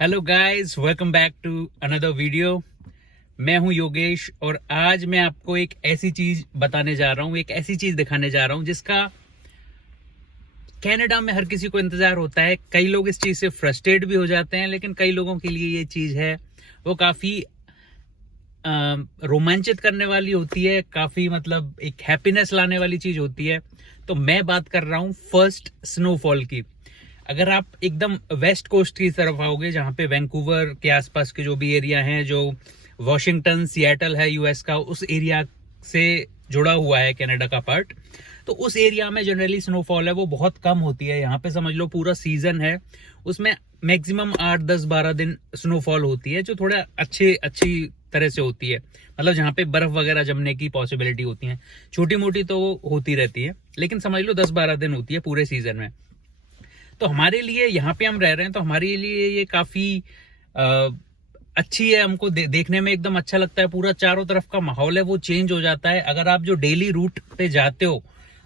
Hello guys, welcome back to another video. मैं हूं योगेश और आज मैं आपको एक ऐसी चीज बताने जा रहा हूं, एक ऐसी चीज दिखाने जा रहा हूं जिसका कनाडा में हर किसी को इंतजार होता है। कई लोग इस चीज से फ्रस्ट्रेट भी हो जाते हैं, लेकिन कई लोगों के लिए ये चीज है वो काफी रोमांचित करने वाली होती है, काफी मतलब एक हैप्पीनेस लाने वाली चीज होती है। तो मैं बात कर रहा हूं फर्स्ट स्नोफॉल की। अगर आप एकदम वेस्ट कोस्ट की तरफ आओगे, जहां पे वैंकूवर के आसपास के जो भी एरिया हैं, जो वॉशिंगटन सिएटल है यूएस का, उस एरिया से जुड़ा हुआ है कनाडा का पार्ट, तो उस एरिया में जनरली स्नोफॉल है वो बहुत कम होती है। यहाँ पे समझ लो पूरा सीजन है, उसमें मैक्सिमम 8-10-12 दिन स्नोफॉल होती है, जो थोड़ा अच्छी तरह से होती है। मतलब जहाँ पे बर्फ वगैरह जमने की पॉसिबिलिटी होती है, छोटी मोटी तो होती रहती है, लेकिन समझ लो 10-12 दिन होती है पूरे सीजन में। तो हमारे लिए यहाँ पे हम रह रहे हैं, तो हमारे लिए ये काफी अच्छी है। हमको देखने में एकदम अच्छा लगता है। पूरा चारों तरफ का माहौल है वो चेंज हो जाता है। अगर आप जो डेली रूट पे जाते हो,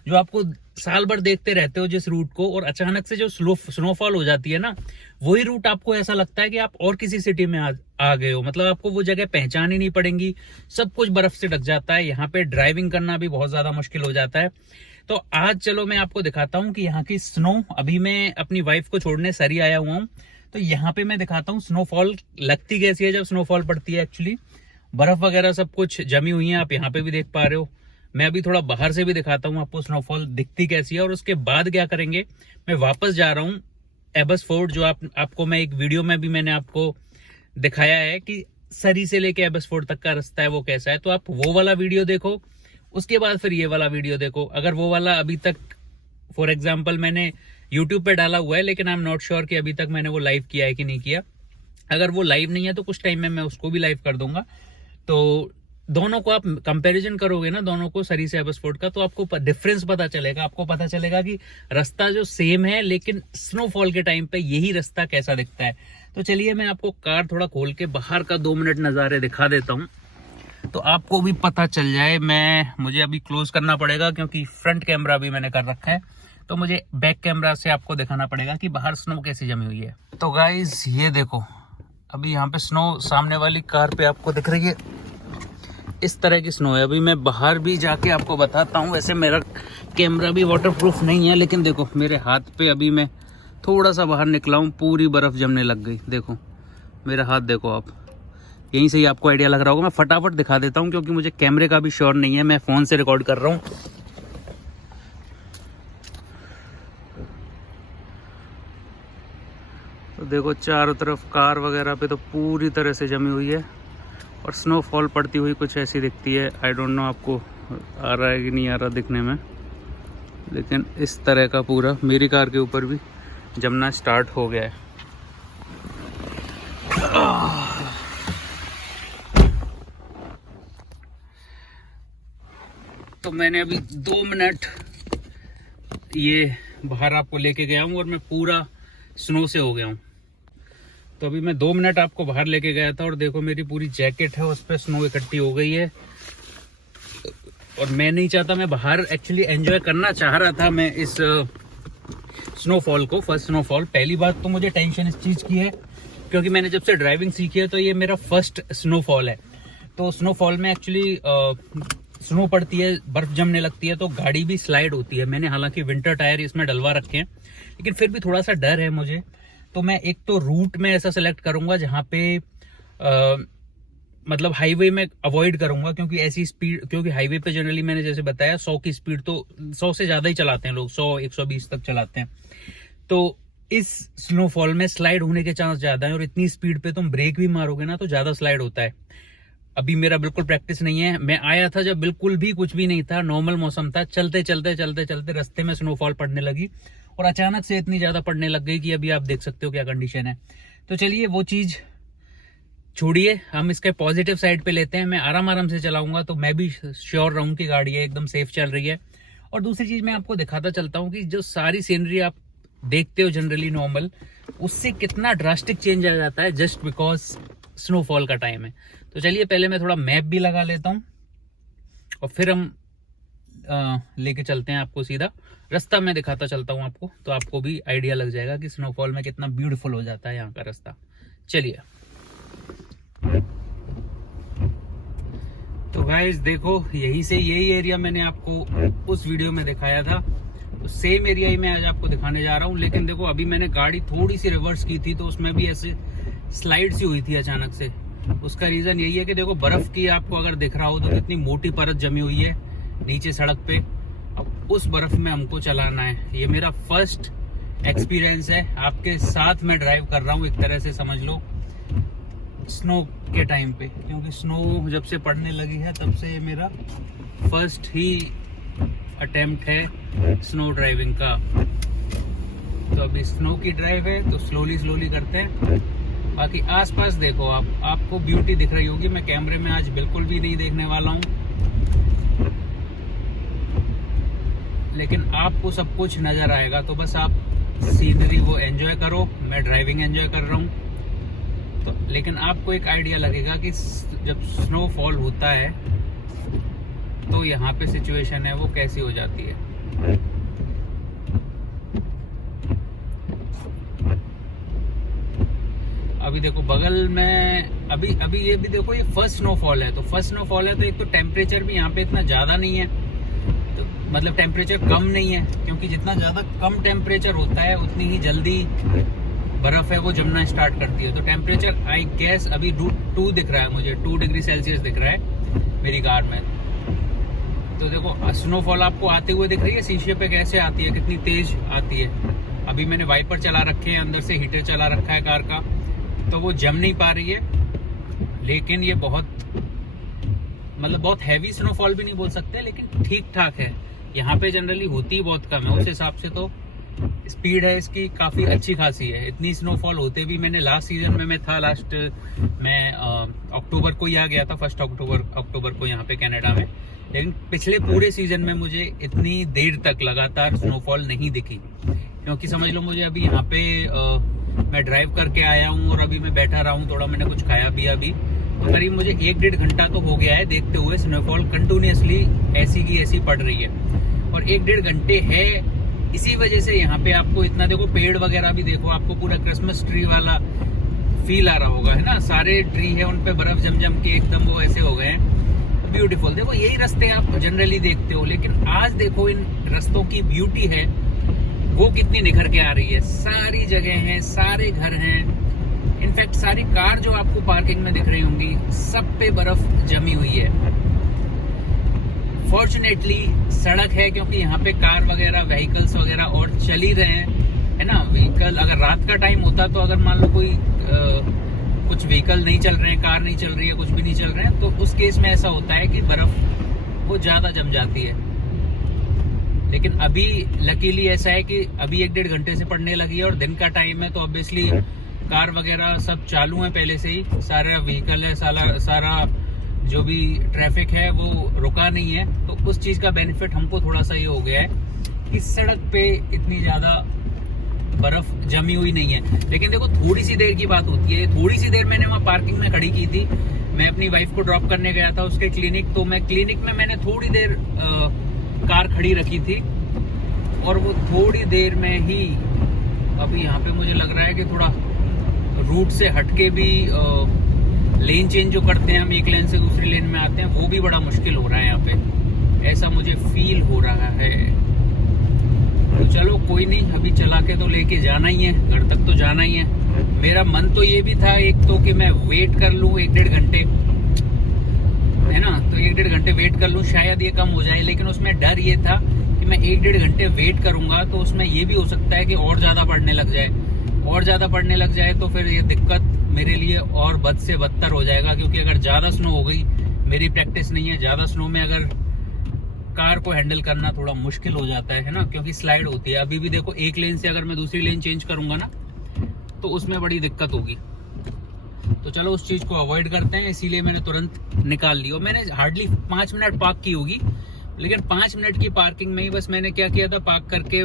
जो आपको साल भर देखते रहते हो जिस रूट को, और अचानक से जो स्नोफॉल हो जाती है ना, वही रूट आपको ऐसा लगता है कि आप और किसी सिटी में आ गए हो। मतलब आपको वो जगह पहचान ही नहीं पड़ेंगी, सब कुछ बर्फ से ढक जाता है। यहाँ पे ड्राइविंग करना भी बहुत ज्यादा मुश्किल हो जाता है। तो आज चलो मैं आपको दिखाता हूँ कि यहाँ की स्नो, अभी मैं अपनी वाइफ को छोड़ने सरी आया हुआ हूँ, तो यहाँ पे मैं दिखाता हूँ स्नोफॉल लगती कैसी है जब स्नोफॉल पड़ती है। एक्चुअली बर्फ वगैरह सब कुछ जमी हुई है, आप यहाँ पे भी देख पा रहे हो। मैं अभी थोड़ा बाहर से भी दिखाता हूँ आपको स्नोफॉल दिखती कैसी है। और उसके बाद क्या करेंगे, मैं वापस जा रहा हूँ एबसफोर्ड, जो आपको मैं एक वीडियो में भी मैंने आपको दिखाया है कि सरी से लेके एबसफोर्ड तक का रास्ता है वो कैसा है। तो आप वो वाला वीडियो देखो, उसके बाद फिर ये वाला वीडियो देखो। अगर वो वाला अभी तक फॉर एग्जाम्पल मैंने यूट्यूब पे डाला हुआ है, लेकिन आई एम नॉट श्योर कि अभी तक मैंने वो लाइव किया है कि नहीं किया। अगर वो लाइव नहीं है तो कुछ टाइम में मैं उसको भी लाइव कर दूंगा। तो दोनों को आप कंपैरिजन करोगे ना, दोनों को सरी से एबसफोर्ड का, तो आपको डिफरेंस पता चलेगा। आपको पता चलेगा कि रास्ता जो सेम है, लेकिन स्नोफॉल के टाइम पे यही रास्ता कैसा दिखता है। तो चलिए मैं आपको कार थोड़ा खोल के बाहर का 2 मिनट नज़ारे दिखा देता हूँ, तो आपको भी पता चल जाए। मुझे अभी क्लोज करना पड़ेगा क्योंकि फ्रंट कैमरा भी मैंने कर रखा है, तो मुझे बैक कैमरा से आपको दिखाना पड़ेगा कि बाहर स्नो कैसी जमी हुई है। तो गाइज ये देखो, अभी यहाँ पे स्नो सामने वाली कार पे आपको दिख रही है, इस तरह की स्नो है। अभी मैं बाहर भी जाके आपको बताता हूँ। वैसे मेरा कैमरा भी वाटरप्रूफ नहीं है, लेकिन देखो मेरे हाथ पे, अभी मैं थोड़ा सा बाहर निकला हूँ, पूरी बर्फ जमने लग गई। देखो मेरा हाथ देखो आप, यहीं से ही आपको आइडिया लग रहा होगा। मैं फटाफट दिखा देता हूँ क्योंकि मुझे कैमरे का भी श्योर नहीं है, मैं फ़ोन से रिकॉर्ड कर रहा हूँ। तो देखो चारों तरफ कार वगैरह पे तो पूरी तरह से जमी हुई है, और स्नोफॉल पड़ती हुई कुछ ऐसी दिखती है। आई डोंट नो आपको आ रहा है कि नहीं आ रहा दिखने में, लेकिन इस तरह का पूरा मेरी कार के ऊपर भी जमना स्टार्ट हो गया है। तो मैंने अभी 2 मिनट ये बाहर आपको लेके गया हूँ और मैं पूरा स्नो से हो गया हूँ। तो अभी मैं 2 मिनट आपको बाहर लेके गया था, और देखो मेरी पूरी जैकेट है उस पर स्नो इकट्ठी हो गई है। और मैं नहीं चाहता, मैं बाहर एक्चुअली एंजॉय करना चाह रहा था मैं इस स्नोफॉल को। फर्स्ट स्नोफॉल, पहली बात तो मुझे टेंशन इस चीज़ की है क्योंकि मैंने जब से ड्राइविंग सीखी है तो ये मेरा फर्स्ट स्नोफॉल है। तो स्नोफॉल में एक्चुअली स्नो पड़ती है, बर्फ जमने लगती है, तो गाड़ी भी स्लाइड होती है। मैंने हालांकि विंटर टायर इसमें डलवा रखे हैं, लेकिन फिर भी थोड़ा सा डर है मुझे। तो मैं एक तो रूट में ऐसा सेलेक्ट करूंगा जहाँ पे मतलब हाईवे में अवॉइड करूंगा, क्योंकि ऐसी स्पीड, क्योंकि हाईवे पे जनरली मैंने जैसे बताया 100 की स्पीड, तो 100 से ज्यादा ही चलाते हैं लोग, 100-120 तक चलाते हैं। तो इस स्नोफॉल में स्लाइड होने के चांस ज्यादा है, और इतनी स्पीड पे तुम ब्रेक भी मारोगे ना तो ज्यादा स्लाइड होता है। अभी मेरा बिल्कुल प्रैक्टिस नहीं है। मैं आया था जब बिल्कुल भी कुछ भी नहीं था, नॉर्मल मौसम था। चलते चलते रास्ते में स्नोफॉल पड़ने लगी, और अचानक से इतनी ज्यादा पड़ने लग गई कि अभी आप देख सकते हो क्या कंडीशन है। तो चलिए वो चीज छोड़िए, हम इसके पॉजिटिव साइड पे लेते हैं। मैं आराम से चलाऊंगा तो मैं भी श्योर रहूं कि गाड़ी है एकदम सेफ चल रही है। और दूसरी चीज मैं आपको दिखाता चलता हूँ कि जो सारी सीनरी आप देखते हो जनरली नॉर्मल, उससे कितना ड्रास्टिक चेंज आ जाता है जस्ट बिकॉज स्नोफॉल का टाइम है। तो चलिए पहले मैं थोड़ा मैप भी लगा लेता हूँ, और फिर हम लेके चलते हैं आपको सीधा रास्ता मैं दिखाता चलता हूँ आपको, तो आपको भी आइडिया लग जाएगा कि स्नोफॉल में कितना ब्यूटीफुल हो जाता है यहाँ का रास्ता। चलिए। तो गाइस देखो, यही एरिया मैंने आपको उस वीडियो में दिखाया था, तो सेम एरिया ही मैं आज आपको दिखाने जा रहा हूँ। लेकिन देखो, अभी मैंने गाड़ी थोड़ी सी रिवर्स की थी तो उसमें भी ऐसे स्लाइड सी हुई थी अचानक से। उसका रीजन यही है कि देखो, बर्फ की आपको अगर दिख रहा हो तो कितनी मोटी परत जमी हुई है नीचे सड़क पे। अब उस बर्फ में हमको चलाना है। ये मेरा फर्स्ट एक्सपीरियंस है, आपके साथ मैं ड्राइव कर रहा हूँ, एक तरह से समझ लो स्नो के टाइम पे, क्योंकि स्नो जब से पड़ने लगी है तब से मेरा फर्स्ट ही अटेम्प्ट है स्नो ड्राइविंग का। तो अभी स्नो की ड्राइव है तो स्लोली करते हैं। बाकी आसपास देखो, आपको ब्यूटी दिख रही होगी। मैं कैमरे में आज बिल्कुल भी नहीं देखने वाला हूँ, लेकिन आपको सब कुछ नजर आएगा। तो बस आप सीनरी वो एंजॉय करो, मैं ड्राइविंग एंजॉय कर रहा हूँ। तो लेकिन आपको एक आइडिया लगेगा कि जब स्नोफॉल होता है तो यहाँ पे सिचुएशन है वो कैसी हो जाती है। अभी देखो बगल में, अभी ये भी देखो, ये फर्स्ट स्नोफॉल है। तो फर्स्ट स्नोफॉल है तो एक तो टेम्परेचर भी यहाँ पे इतना ज्यादा नहीं है, तो मतलब टेम्परेचर कम नहीं है, क्योंकि जितना ज्यादा कम टेम्परेचर होता है उतनी ही जल्दी बर्फ है वो जमना स्टार्ट करती है। तो टेम्परेचर आई गेस अभी 2 दिख रहा है मुझे, 2 डिग्री सेल्सियस दिख रहा है मेरी कार में। तो देखो, स्नोफॉल आपको आते हुए दिख रही है शीशे पे, कैसे आती है, कितनी तेज आती है। अभी मैंने वाइपर चला रखे हैं, अंदर से हीटर चला रखा है कार का, तो वो जम नहीं पा रही है। लेकिन ये बहुत हैवी स्नोफॉल भी नहीं बोल सकते, लेकिन ठीक ठाक है। यहाँ पे जनरली होती ही बहुत कम है, उस हिसाब से तो स्पीड है इसकी काफी अच्छी खासी है। इतनी स्नोफॉल होते भी, मैंने लास्ट सीजन में मैं था, मैं अक्टूबर को ही आ गया था, 1 अक्टूबर को यहाँ पे कनाडा में। लेकिन पिछले पूरे सीजन में मुझे इतनी देर तक लगातार स्नोफॉल नहीं दिखी, क्योंकि समझ लो मुझे अभी यहाँ पे मैं ड्राइव करके आया हूँ और अभी मैं बैठा रहा हूँ, थोड़ा मैंने कुछ खाया पिया भी, तो करीब मुझे 1-1.5 घंटा तो हो गया है देखते हुए स्नोफॉल कंटिन्यूसली ऐसी की ऐसी पड़ रही है। और 1-1.5 घंटे है, इसी वजह से यहाँ पे आपको इतना, देखो पेड़ वगैरह भी देखो, आपको पूरा क्रिसमस ट्री वाला फील आ रहा होगा, है ना। सारे ट्री है, उन पे बर्फ जम के एकदम वो ऐसे हो गए हैं, ब्यूटीफुल। देखो यही रास्ते आप जनरली देखते हो, लेकिन आज देखो इन रास्तों की ब्यूटी है वो कितनी निखर के आ रही है। सारी जगह हैं, सारे घर हैं, इनफैक्ट सारी कार जो आपको पार्किंग में दिख रही होंगी, सब पे बर्फ जमी हुई है। फॉर्चुनेटली सड़क है, क्योंकि यहाँ पे कार वगैरह, व्हीकल्स वगैरह और चल ही रहे हैं, है ना। व्हीकल अगर रात का टाइम होता तो अगर मान लो कोई कुछ व्हीकल नहीं चल रहे हैं, कार नहीं चल रही है, कुछ भी नहीं चल रहे हैं, तो उस केस में ऐसा होता है कि बर्फ वो ज्यादा जम जाती है। लेकिन अभी लकीली ऐसा है कि अभी 1-1.5 घंटे से पड़ने लगी है और दिन का टाइम है, तो ऑब्वियसली कार वगैरह सब चालू है पहले से ही, सारा व्हीकल है, सारा जो भी ट्रैफिक है वो रुका नहीं है। तो उस चीज का बेनिफिट हमको थोड़ा सा ये हो गया है कि सड़क पे इतनी ज्यादा बर्फ जमी हुई नहीं है। लेकिन देखो, थोड़ी सी देर की बात होती है, थोड़ी सी देर मैंने वहाँ पार्किंग में खड़ी की थी। मैं अपनी वाइफ को ड्रॉप करने गया था उसके क्लिनिक, तो मैं क्लिनिक में मैंने थोड़ी देर कार खड़ी रखी थी, और वो थोड़ी देर में ही अभी यहाँ पे मुझे लग रहा है कि थोड़ा रूट से हटके भी लेन चेंज जो करते हैं हम, एक लेन से दूसरी लेन में आते हैं, वो भी बड़ा मुश्किल हो रहा है यहाँ पे, ऐसा मुझे फील हो रहा है। तो चलो कोई नहीं, अभी चला के तो लेके जाना ही है, घर तक तो जाना ही है। मेरा मन तो ये भी था एक तो कि मैं वेट कर लूँ 1-1.5 घंटे, है ना, तो 1-1.5 घंटे वेट कर लूँ, शायद ये कम हो जाए। लेकिन उसमें डर ये था कि मैं 1-1.5 घंटे वेट करूंगा तो उसमें ये भी हो सकता है कि और ज्यादा बढ़ने लग जाए, और ज्यादा बढ़ने लग जाए तो फिर ये दिक्कत मेरे लिए और बद से बदतर हो जाएगा। क्योंकि अगर ज्यादा स्नो हो गई, मेरी प्रैक्टिस नहीं है, ज्यादा स्नो में अगर कार को हैंडल करना थोड़ा मुश्किल हो जाता है ना, क्योंकि स्लाइड होती है। अभी भी देखो, एक लेन से अगर मैं दूसरी लेन चेंज करूंगा ना तो उसमें बड़ी दिक्कत होगी। तो चलो उस चीज को अवॉइड करते हैं, इसीलिए मैंने तुरंत निकाल ली। और मैंने हार्डली 5 मिनट पार्क की होगी, लेकिन 5 मिनट की पार्किंग में ही बस मैंने क्या किया था, पार्क करके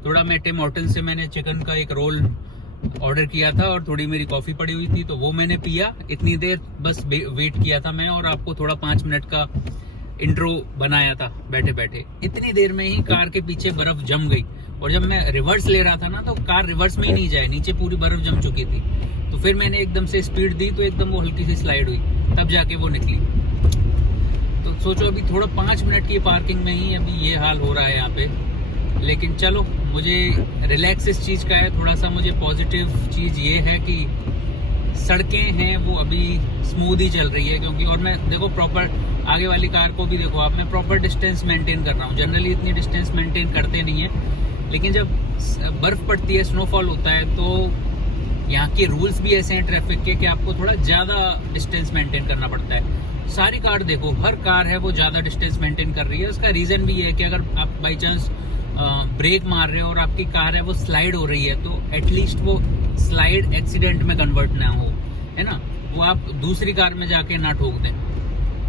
थोड़ा मैं टिम हॉर्टन से मैंने चिकन का एक रोल ऑर्डर किया था और थोड़ी मेरी कॉफी पड़ी हुई थी, तो वो मैंने पिया। इतनी देर बस वेट किया था मैं, और आपको थोड़ा 5 मिनट का इंट्रो बनाया था बैठे बैठे। इतनी देर में ही कार के पीछे बर्फ जम गई, और जब मैं रिवर्स ले रहा था ना तो कार रिवर्स में ही नहीं जाए, नीचे पूरी बर्फ जम चुकी थी। तो फिर मैंने एकदम से स्पीड दी तो एकदम वो हल्की सी स्लाइड हुई, तब जाके वो निकली। तो सोचो अभी थोड़ा 5 मिनट की पार्किंग में ही अभी ये हाल हो रहा है यहाँ पे। लेकिन चलो, मुझे रिलैक्स इस चीज़ का है, थोड़ा सा मुझे पॉजिटिव चीज़ ये है कि सड़कें हैं वो अभी स्मूथ ही चल रही है। क्योंकि और मैं देखो प्रॉपर, आगे वाली कार को भी देखो आप, मैं प्रॉपर डिस्टेंस मेंटेन कर रहा हूँ। जनरली इतनी डिस्टेंस मेंटेन करते नहीं है, लेकिन जब बर्फ पड़ती है, स्नोफॉल होता है, तो यहाँ के रूल्स भी ऐसे हैं ट्रैफिक के कि आपको थोड़ा ज़्यादा डिस्टेंस मेंटेन करना पड़ता है। सारी कार देखो, हर कार है वो ज़्यादा डिस्टेंस मेंटेन कर रही है। उसका रीज़न भी ये है कि अगर आप बाई चांस ब्रेक मार रहे हो और आपकी कार है वो स्लाइड हो रही है, तो एटलीस्ट वो स्लाइड एक्सीडेंट में कन्वर्ट ना हो, है ना, वो आप दूसरी कार में जाके ना ठोक दें।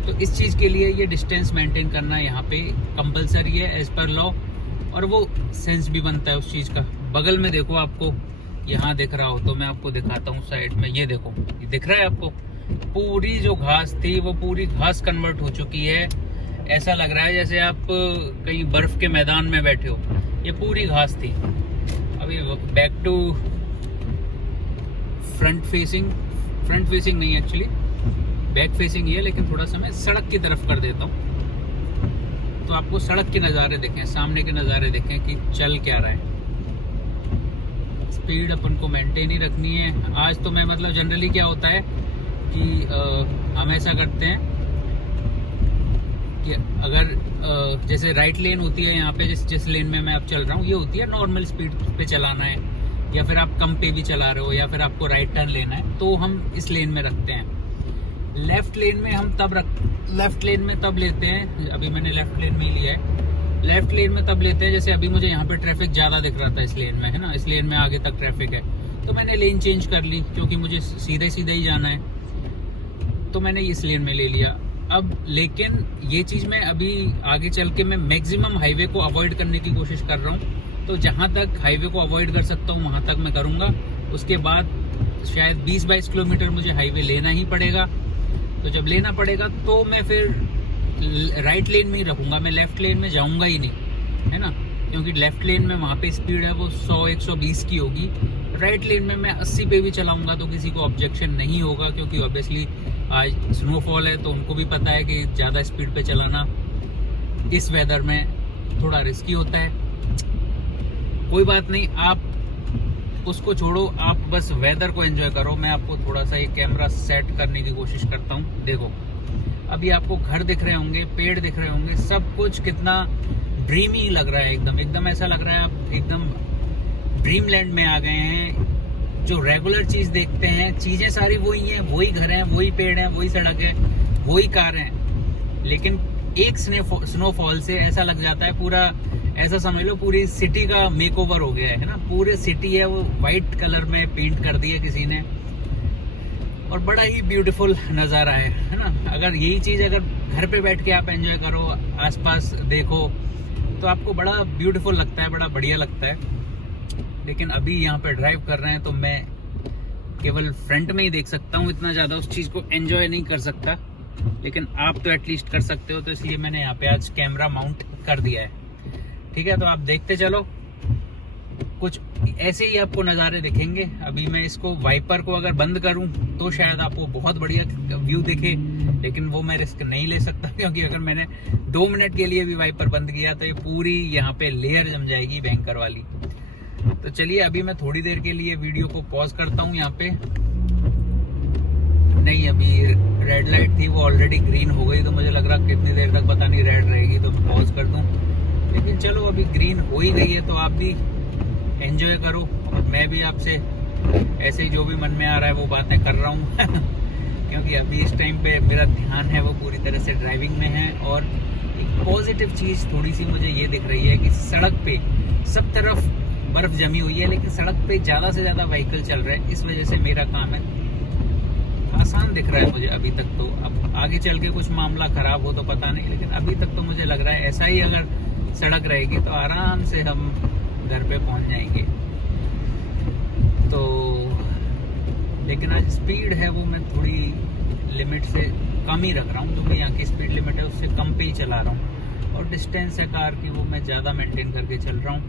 तो इस चीज़ के लिए ये डिस्टेंस मेंटेन करना यहाँ पे कंपलसरी है एज पर लॉ, और वो सेंस भी बनता है उस चीज़ का। बगल में देखो, आपको यहाँ दिख रहा हो तो मैं आपको दिखाता हूँ साइड में, ये देखो, ये दिख रहा है आपको, पूरी जो घास थी वो पूरी घास कन्वर्ट हो चुकी है। ऐसा लग रहा है जैसे आप कहीं बर्फ के मैदान में बैठे हो, ये पूरी घास थी। अभी बैक टू फ्रंट फेसिंग नहीं, एक्चुअली बैक फेसिंग ही है, लेकिन थोड़ा सा मैं सड़क की तरफ कर देता हूँ तो आपको सड़क के नज़ारे देखें, सामने के नज़ारे देखें कि चल क्या रहा है। स्पीड अपन को मेंटेन ही रखनी है। आज तो मैं मतलब जनरली क्या होता है कि हम ऐसा करते हैं कि अगर जैसे राइट लेन होती है यहाँ पे, जिस लेन में मैं अब चल रहा हूँ, ये होती है नॉर्मल स्पीड पे चलाना है, या फिर आप कम पे भी चला रहे हो, या फिर आपको राइट टर्न लेना है, तो हम इस लेन में रखते हैं। लेफ्ट लेन में हम तब लेते हैं, अभी मैंने लेफ्ट लेन में ही लिया है, लेफ्ट लेन में तब लेते हैं जैसे अभी मुझे यहाँ पे ट्रैफिक ज़्यादा दिख रहा था इस लेन में, है ना, इस लेन में आगे तक ट्रैफिक है, तो मैंने लेन चेंज कर ली क्योंकि मुझे सीधे ही जाना है, तो मैंने इस लेन में ले लिया। अब लेकिन ये चीज़ मैं अभी आगे चल के मैं मैक्सिमम हाईवे को अवॉइड करने की कोशिश कर रहा हूँ, तो जहाँ तक हाईवे को अवॉइड कर सकता हूँ वहाँ तक मैं करूँगा। उसके बाद शायद 20-22 किलोमीटर मुझे हाईवे लेना ही पड़ेगा, तो जब लेना पड़ेगा तो मैं फिर राइट लेन में ही रखूँगा, मैं लेफ्ट लेन में जाऊँगा ही नहीं, है ना, क्योंकि लेफ्ट लेन में वहाँ पे स्पीड है वो 100-120 की होगी, राइट लेन में मैं 80 पे भी चलाऊँगा तो किसी को ऑब्जेक्शन नहीं होगा, क्योंकि ऑब्वियसली आज स्नोफॉल है तो उनको भी पता है कि ज़्यादा स्पीड पे चलाना इस वेदर में थोड़ा रिस्की होता है। कोई बात नहीं, आप उसको छोड़ो, आप बस वेदर को एंजॉय करो। मैं आपको थोड़ा सा ये कैमरा सेट करने की कोशिश करता हूँ। देखो, अभी आपको घर दिख रहे होंगे, पेड़ दिख रहे होंगे, सब कुछ कितना ड्रीमी लग रहा है, एकदम ऐसा लग रहा है आप एकदम ड्रीम लैंड में आ गए हैं। जो रेगुलर चीज देखते हैं, चीजें सारी वही हैं, वही घर हैं, वही पेड़ हैं, वही सड़क है, वही कार है, लेकिन एक स्नोफॉल से ऐसा लग जाता है पूरा, ऐसा समझ लो पूरी सिटी का मेकओवर हो गया है ना, पूरे सिटी है वो व्हाइट कलर में पेंट कर दी है किसी ने, और बड़ा ही ब्यूटीफुल नज़ारा है ना। अगर यही चीज़ अगर घर पे बैठ के आप एंजॉय करो, आसपास देखो, तो आपको बड़ा ब्यूटीफुल लगता है, बड़ा बढ़िया लगता है। लेकिन अभी यहाँ पे ड्राइव कर रहे हैं तो मैं केवल फ्रंट में ही देख सकता हूँ, इतना ज़्यादा उस चीज़ को एंजॉय नहीं कर सकता, लेकिन आप तो एटलीस्ट कर सकते हो, तो इसलिए मैंने यहाँ पे आज कैमरा माउंट कर दिया है। ठीक है, तो आप देखते चलो, कुछ ऐसे ही आपको नज़ारे दिखेंगे। अभी मैं इसको वाइपर को अगर बंद करूं तो शायद आपको बहुत बढ़िया व्यू दिखे, लेकिन वो मैं रिस्क नहीं ले सकता, क्योंकि अगर मैंने 2 मिनट के लिए भी वाइपर बंद किया तो ये पूरी यहाँ पे लेयर जम जाएगी बैंकर वाली। तो चलिए, अभी मैं थोड़ी देर के लिए वीडियो को पॉज करता हूँ। यहाँ पे नहीं, अभी रेड लाइट थी, वो ऑलरेडी ग्रीन हो गई, तो मुझे लग रहा कितनी देर तक पता नहीं रेड रहेगी, तो मैं पॉज कर दूँ। लेकिन चलो, अभी ग्रीन हो ही गई है, तो आप भी एंजॉय करो, और मैं भी आपसे ऐसे ही जो भी मन में आ रहा है वो बातें कर रहा हूँ क्योंकि अभी इस टाइम पे मेरा ध्यान है वो पूरी तरह से ड्राइविंग में है। और एक पॉजिटिव चीज़ थोड़ी सी मुझे ये दिख रही है कि सड़क पे सब तरफ बर्फ जमी हुई है, लेकिन सड़क पे ज़्यादा से ज़्यादा व्हीकल चल रहे हैं, इस वजह से मेरा काम है आसान दिख रहा है मुझे अभी तक। तो अब आगे चल के कुछ मामला ख़राब हो तो पता नहीं, लेकिन अभी तक तो मुझे लग रहा है ऐसा ही अगर सड़क रहेगी तो आराम से हम घर पे पहुंच जाएंगे। तो लेकिन आज स्पीड है वो मैं थोड़ी लिमिट से कम ही रख रहा हूँ, जो मैं यहाँ की स्पीड लिमिट है उससे कम पे ही चला रहा हूँ। और डिस्टेंस है कार की वो मैं ज़्यादा मेंटेन करके चल रहा हूँ,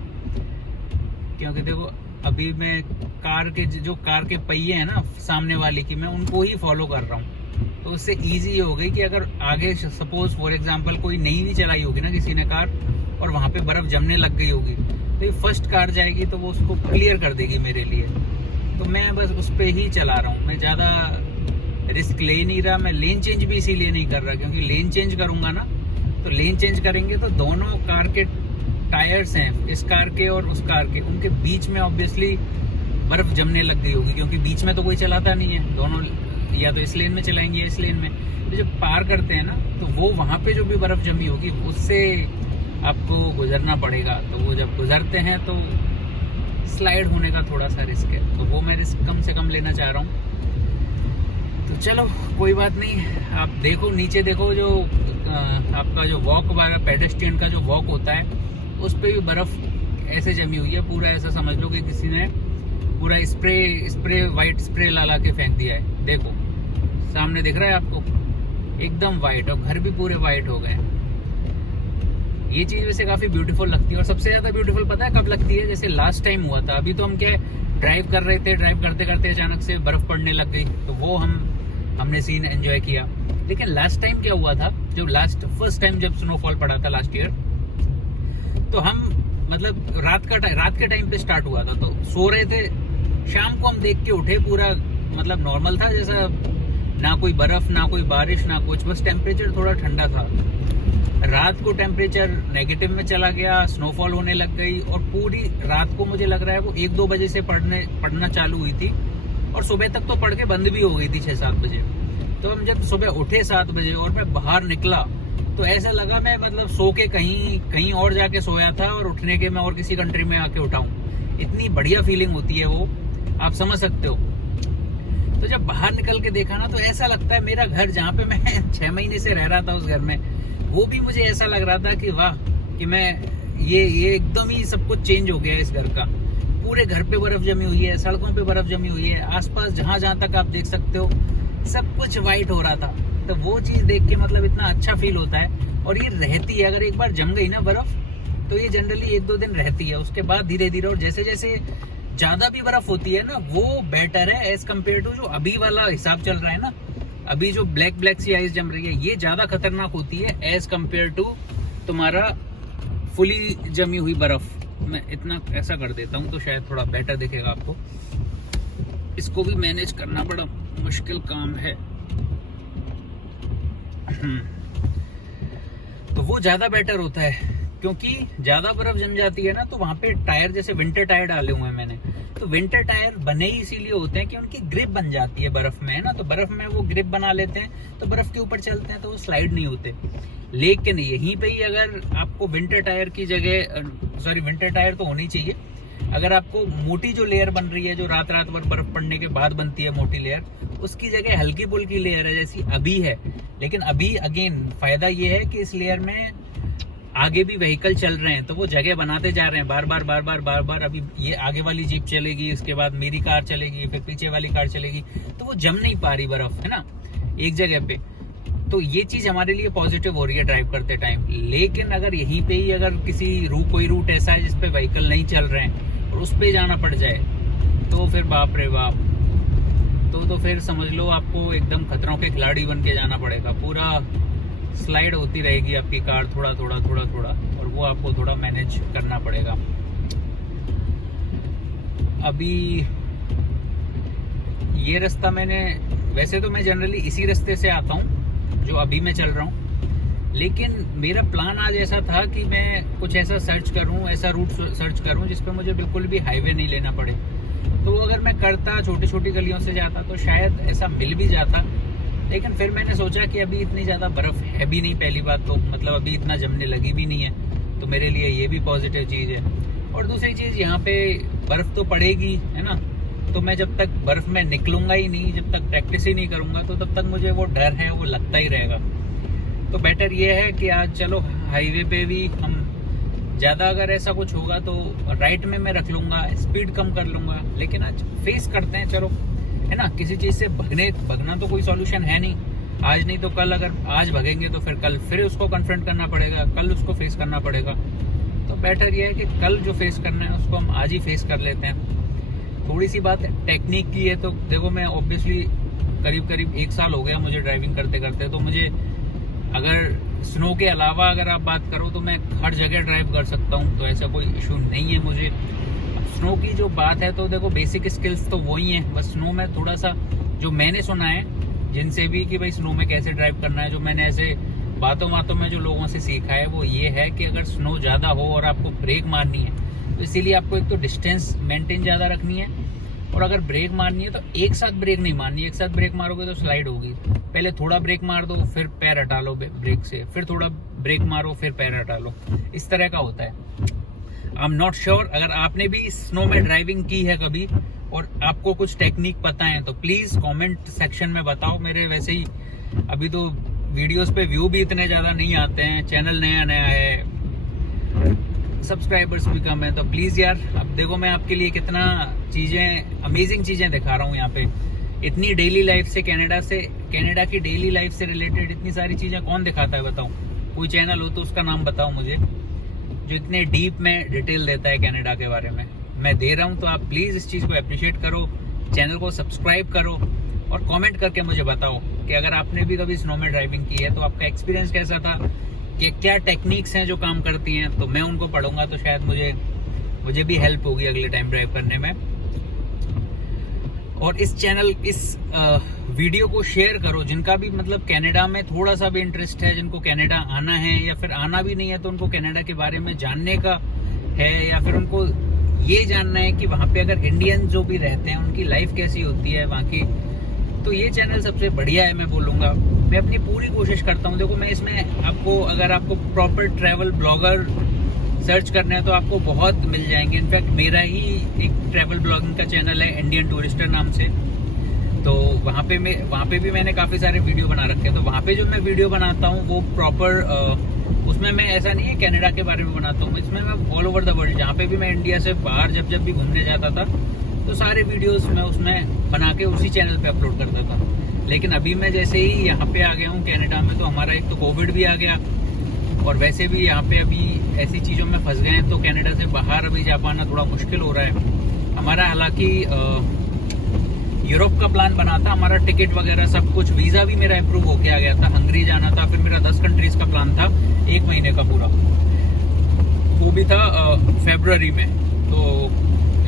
क्योंकि देखो अभी मैं कार के पहिए हैं ना सामने वाले की, मैं उनको ही फॉलो कर रहा हूँ। तो उससे ईजी हो गई कि अगर आगे सपोज फॉर एग्जाम्पल कोई नई भी चलाई होगी ना किसी ने कार, और वहाँ पे बर्फ़ जमने लग गई होगी, तो ये फर्स्ट कार जाएगी तो वो उसको क्लियर कर देगी मेरे लिए। तो मैं बस उस पर ही चला रहा हूँ, मैं ज़्यादा रिस्क ले नहीं रहा। मैं लेन चेंज भी इसीलिए नहीं कर रहा, क्योंकि लेन चेंज करूँगा ना, तो लेन चेंज करेंगे तो दोनों कार के टायर्स हैं, इस कार के और उस कार के, उनके बीच में ऑब्वियसली बर्फ़ जमने लग गई होगी, क्योंकि बीच में तो कोई चलाता नहीं है, दोनों या तो इस लेन में चलाएंगे या इस लेन में। तो जब पार करते हैं ना, तो वो वहाँ पे जो भी बर्फ़ जमी होगी उससे आपको गुजरना पड़ेगा। तो वो जब गुजरते हैं तो स्लाइड होने का थोड़ा सा रिस्क है, तो वो मैं रिस्क कम से कम लेना चाह रहा हूँ। तो चलो कोई बात नहीं, आप देखो नीचे देखो, जो आपका जो वॉक वाला पेडेस्ट्रियन का जो वॉक होता है उस पर भी बर्फ़ ऐसे जमी हुई है, पूरा ऐसा समझ लो कि किसी ने पूरा स्प्रे वाइट स्प्रे ला के फेंक दिया है। देखो सामने दिख रहा है आपको, एकदम वाइट, और घर भी पूरे वाइट हो गए। ये चीज़ वैसे काफ़ी ब्यूटीफुल लगती है, और सबसे ज़्यादा ब्यूटीफुल पता है कब लगती है? जैसे लास्ट टाइम हुआ था। अभी तो हम क्या ड्राइव कर रहे थे, ड्राइव करते करते अचानक से बर्फ़ पड़ने लग गई, तो वो हमने सीन एंजॉय किया। लेकिन लास्ट टाइम क्या हुआ था, जब फर्स्ट टाइम जब स्नोफॉल पड़ा था लास्ट ईयर, तो हम मतलब रात के टाइम पे स्टार्ट हुआ था, तो सो रहे थे। शाम को हम देख के उठे, पूरा मतलब नॉर्मल था, जैसा ना कोई बर्फ़ ना कोई बारिश ना कुछ, बस टेम्परेचर थोड़ा ठंडा था। रात को टेम्परेचर नेगेटिव में चला गया, स्नोफॉल होने लग गई, और पूरी रात को मुझे लग रहा है वो 1-2 बजे से पड़ना चालू हुई थी, और सुबह तक तो पड़ के बंद भी हो गई थी 6-7 बजे। तो हम जब सुबह उठे 7 बजे और मैं बाहर निकला, तो ऐसा लगा मैं मतलब सो के कहीं और जाके सोया था, और उठने के मैं और किसी कंट्री में आके उठा हूँ। इतनी बढ़िया फीलिंग होती है वो, आप समझ सकते हो। तो जब बाहर निकल के देखा ना, तो ऐसा लगता है मेरा घर जहाँ पे मैं 6 महीने से रह रहा था, उस घर में वो भी मुझे ऐसा लग रहा था कि वाह, कि मैं ये एकदम ही सब कुछ चेंज हो गया है इस घर का। पूरे घर पे बर्फ़ जमी हुई है, सड़कों पे बर्फ़ जमी हुई है, आसपास जहाँ तक आप देख सकते हो सब कुछ वाइट हो रहा था। तो वो चीज़ देख के मतलब इतना अच्छा फील होता है। और ये रहती है, अगर एक बार जम गई ना बर्फ़, तो ये जनरली 1-2 दिन रहती है, उसके बाद धीरे धीरे, और जैसे जैसे ज़्यादा भी बर्फ़ होती है ना, वो बेटर है एज कम्पेयर टू जो अभी वाला हिसाब चल रहा है ना। अभी जो ब्लैक सी आइस जम रही है, ये ज़्यादा खतरनाक होती है एज कम्पेयर टू तुम्हारा फुली जमी हुई बर्फ़। मैं इतना ऐसा कर देता हूँ तो शायद थोड़ा बेटर दिखेगा आपको। इसको भी मैनेज करना बड़ा मुश्किल काम है। तो वो ज़्यादा बेटर होता है, क्योंकि ज़्यादा बर्फ़ जम जाती है ना, तो वहाँ पे टायर, जैसे विंटर टायर डाले हुए हैं मैंने, तो विंटर टायर बने ही इसीलिए होते हैं कि उनकी ग्रिप बन जाती है बर्फ़ में, है ना। तो बर्फ़ में वो ग्रिप बना लेते हैं, तो बर्फ़ के ऊपर चलते हैं तो वो स्लाइड नहीं होते। लेकिन यहीं पे ही अगर आपको विंटर टायर की जगह, विंटर टायर तो होनी चाहिए, अगर आपको मोटी जो लेयर बन रही है, जो रात भर बर्फ़ पड़ने के बाद बनती है मोटी लेयर, उसकी जगह हल्की फुल्की लेयर है जैसी अभी है। लेकिन अभी अगेन फ़ायदा ये है कि इस लेयर में आगे भी व्हीकल चल रहे हैं, तो वो जगह बनाते जा रहे हैं बार बार। अभी ये आगे वाली जीप चलेगी, उसके बाद मेरी कार चलेगी, फिर पीछे वाली कार चलेगी, तो वो जम नहीं पा रही बर्फ़, है ना, एक जगह पे। तो ये चीज़ हमारे लिए पॉजिटिव हो रही है ड्राइव करते टाइम। लेकिन अगर यहीं पे ही अगर कोई रूट ऐसा है जिसपे व्हीकल नहीं चल रहे हैं और उस पे जाना पड़ जाए, तो फिर बाप रे बाप, तो फिर समझ लो आपको एकदम खतरों के खिलाड़ी बन के जाना पड़ेगा। पूरा स्लाइड होती रहेगी आपकी कार, थोड़ा, और वो आपको थोड़ा मैनेज करना पड़ेगा। अभी ये रास्ता वैसे तो मैं जनरली इसी रास्ते से आता हूँ जो अभी मैं चल रहा हूँ, लेकिन मेरा प्लान आज ऐसा था कि मैं कुछ ऐसा ऐसा रूट सर्च करूँ जिसपे मुझे बिल्कुल भी हाईवे नहीं लेना पड़े। तो अगर मैं करता, छोटी गलियों से जाता, तो शायद ऐसा मिल भी जाता। लेकिन फिर मैंने सोचा कि अभी इतनी ज़्यादा बर्फ़ है भी नहीं, पहली बात तो मतलब अभी इतना जमने लगी भी नहीं है, तो मेरे लिए ये भी पॉजिटिव चीज़ है। और दूसरी चीज़, यहाँ पे बर्फ़ तो पड़ेगी, है ना, तो मैं जब तक बर्फ़ में निकलूँगा ही नहीं, जब तक प्रैक्टिस ही नहीं करूँगा, तो तब तक मुझे वो डर है, वो लगता ही रहेगा। तो बेटर ये है कि आज चलो हाईवे पे भी हम ज़्यादा, अगर ऐसा कुछ होगा तो राइट में मैं रख लूँगा, स्पीड कम कर लूँगा, लेकिन आज फेस करते हैं, चलो, है ना। किसी चीज़ से भगना तो कोई सॉल्यूशन है नहीं, आज नहीं तो कल, अगर आज भगेंगे तो फिर कल फिर उसको कन्फ्रंट करना पड़ेगा, कल उसको फेस करना पड़ेगा। तो बेटर ये है कि कल जो फेस करना है उसको हम आज ही फेस कर लेते हैं। थोड़ी सी बात टेक्निक की है, तो देखो मैं ऑब्वियसली करीब 1 साल हो गया मुझे ड्राइविंग करते करते, तो मुझे अगर स्नो के अलावा अगर आप बात करो तो मैं हर जगह ड्राइव कर सकता हूँ, तो ऐसा कोई इशू नहीं है मुझे। अब स्नो की जो बात है तो देखो बेसिक स्किल्स तो वही हैं, बस स्नो में थोड़ा सा जो मैंने सुना है जिनसे भी कि भाई स्नो में कैसे ड्राइव करना है, जो मैंने ऐसे बातों में जो लोगों से सीखा है वो ये है कि अगर स्नो ज़्यादा हो और आपको ब्रेक मारनी है तो इसीलिए आपको एक तो डिस्टेंस मेंटेन ज़्यादा रखनी है, और अगर ब्रेक मारनी है तो एक साथ ब्रेक नहीं मारनी है। एक साथ ब्रेक मारोगे तो स्लाइड होगी, पहले थोड़ा ब्रेक मार दो फिर पैर हटा लो ब्रेक से, फिर थोड़ा ब्रेक मारो फिर पैर हटा लो, इस तरह का होता है। आई एम नॉट श्योर, अगर आपने भी स्नो में ड्राइविंग की है कभी और आपको कुछ टेक्निक पता है तो प्लीज कमेंट सेक्शन में बताओ। मेरे वैसे ही अभी तो वीडियोस पे व्यू भी इतने ज्यादा नहीं आते हैं, चैनल नया है, सब्सक्राइबर्स भी कम है, तो प्लीज यार अब देखो मैं आपके लिए कितना चीजें अमेजिंग चीजें दिखा रहा हूँ यहाँ पे। इतनी डेली लाइफ से कनाडा की डेली लाइफ से रिलेटेड इतनी सारी चीजें कौन दिखाता है बताओ? कोई चैनल हो तो उसका नाम बताओ मुझे, जो इतने डीप में डिटेल देता है कनाडा के बारे में। मैं दे रहा हूँ तो आप प्लीज इस चीज को अप्रिशिएट करो, चैनल को सब्सक्राइब करो और कमेंट करके मुझे बताओ कि अगर आपने भी कभी स्नो में ड्राइविंग की है तो आपका एक्सपीरियंस कैसा था, कि क्या टेक्निक्स हैं जो काम करती हैं, तो मैं उनको पढ़ूंगा तो शायद मुझे भी हेल्प होगी अगले टाइम ड्राइव करने में। और इस वीडियो को शेयर करो जिनका भी मतलब कनाडा में थोड़ा सा भी इंटरेस्ट है, जिनको कनाडा आना है या फिर आना भी नहीं है तो उनको कनाडा के बारे में जानने का है, या फिर उनको ये जानना है कि वहाँ पे अगर इंडियन जो भी रहते हैं उनकी लाइफ कैसी होती है वहाँ की, तो ये चैनल सबसे बढ़िया है मैं बोलूँगा। मैं अपनी पूरी कोशिश करता हूँ, देखो मैं इसमें अगर आपको प्रॉपर ट्रैवल ब्लॉगर सर्च करना है तो आपको बहुत मिल जाएंगे। इनफैक्ट मेरा ही एक ट्रैवल ब्लॉगिंग का चैनल है इंडियन टूरिस्टर नाम से, तो वहाँ पे भी मैंने काफ़ी सारे वीडियो बना रखे हैं। तो वहाँ पे जो मैं वीडियो बनाता हूँ वो प्रॉपर उसमें मैं ऐसा नहीं है कनाडा के बारे में बनाता हूँ, इसमें मैं ऑल ओवर द वर्ल्ड जहाँ पे भी मैं इंडिया से बाहर जब भी घूमने जाता था तो सारे वीडियोस मैं उसमें बना के उसी चैनल पे अपलोड करता था। लेकिन अभी मैं जैसे ही यहाँ पे आ गया हूँ कनाडा में, तो हमारा एक तो कोविड भी आ गया और वैसे भी यहाँ पे अभी ऐसी चीज़ों में फंस गए हैं तो कनाडा से बाहर अभी जा पाना थोड़ा मुश्किल हो रहा है हमारा। हालांकि यूरोप का प्लान बना था, हमारा टिकट वगैरह सब कुछ, वीज़ा भी मेरा अप्रूव होके आ गया था, हंगरी जाना था, फिर मेरा 10 कंट्रीज का प्लान था 1 महीने का पूरा, वो भी था फरवरी में। तो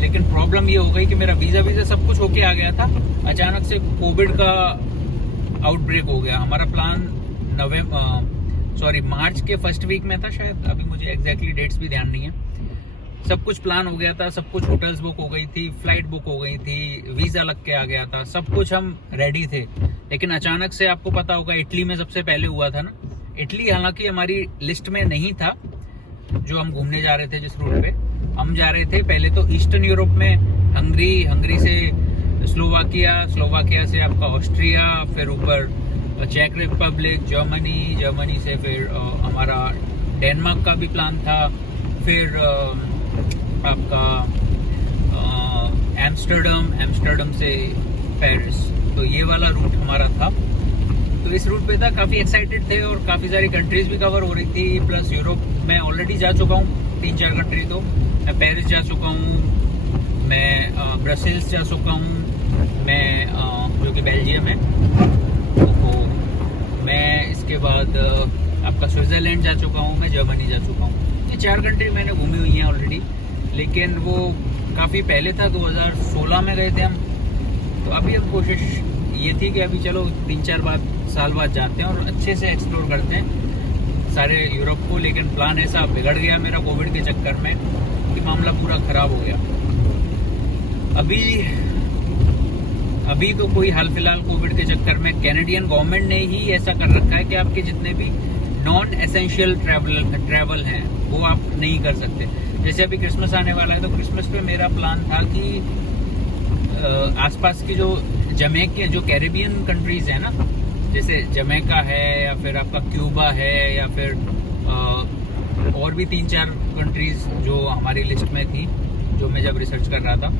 लेकिन प्रॉब्लम ये हो गई कि मेरा वीज़ा सब कुछ होके आ गया था, अचानक से कोविड का आउटब्रेक हो गया। हमारा प्लान मार्च के फर्स्ट वीक में था शायद, अभी मुझे एग्जैक्टली डेट्स भी ध्यान नहीं है। सब कुछ प्लान हो गया था, सब कुछ होटल्स बुक हो गई थी, फ्लाइट बुक हो गई थी, वीज़ा लग के आ गया था, सब कुछ हम रेडी थे। लेकिन अचानक से आपको पता होगा इटली में सबसे पहले हुआ था ना। इटली हालांकि हमारी लिस्ट में नहीं था, जो हम घूमने जा रहे थे जिस रूट पे हम जा रहे थे, पहले तो ईस्टर्न यूरोप में हंगरी से स्लोवाकिया से आपका ऑस्ट्रिया, फिर ऊपर चेक रिपब्लिक, जर्मनी से फिर हमारा डेनमार्क का भी प्लान था, फिर आपका एम्स्टर्डम से पेरिस, तो ये वाला रूट हमारा था। तो इस रूट पे था, काफ़ी एक्साइटेड थे और काफ़ी सारी कंट्रीज भी कवर हो रही थी। प्लस यूरोप में ऑलरेडी जा चुका हूँ 3-4 कंट्री, तो मैं पेरिस जा चुका हूँ, मैं ब्रसेल्स जा चुका हूँ, मैं जो कि बेल्जियम है, तो मैं इसके बाद आपका स्विट्ज़रलैंड जा चुका हूँ, मैं जर्मनी जा चुका हूँ। ये 4 कंट्री मैंने घूमी हुई हैं ऑलरेडी, लेकिन वो काफ़ी पहले था, 2016 में गए थे हम। तो अभी अब कोशिश ये थी कि अभी चलो 3-4 साल बाद जाते हैं और अच्छे से एक्सप्लोर करते हैं सारे यूरोप को। लेकिन प्लान ऐसा बिगड़ गया मेरा कोविड के चक्कर में कि मामला पूरा ख़राब हो गया। अभी तो कोई हाल फिलहाल कोविड के चक्कर में कैनेडियन गवर्नमेंट ने ही ऐसा कर रखा है कि आपके जितने भी नॉन एसेंशियल ट्रैवल हैं वो आप नहीं कर सकते। जैसे अभी क्रिसमस आने वाला है, तो क्रिसमस पे मेरा प्लान था कि आसपास की जो कैरेबियन कंट्रीज है ना, जैसे जमैका है या फिर आपका क्यूबा है या फिर और भी 3-4 कंट्रीज जो हमारी लिस्ट में थी, जो मैं जब रिसर्च कर रहा था,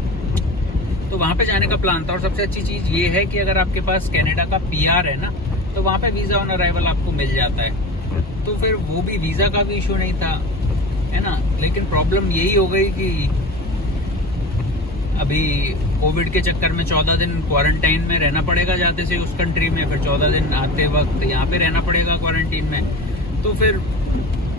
तो वहाँ पे जाने का प्लान था। और सबसे अच्छी चीज़ ये है कि अगर आपके पास कनाडा का PR है ना, तो वहाँ पे वीज़ा ऑन अराइवल आपको मिल जाता है। तो फिर वो भी वीज़ा का भी इशू नहीं था, है ना। लेकिन प्रॉब्लम यही हो गई कि अभी कोविड के चक्कर में 14 दिन क्वारंटाइन में रहना पड़ेगा जाते से उस कंट्री में, फिर 14 दिन आते वक्त यहाँ पे रहना पड़ेगा क्वारंटीन में। तो फिर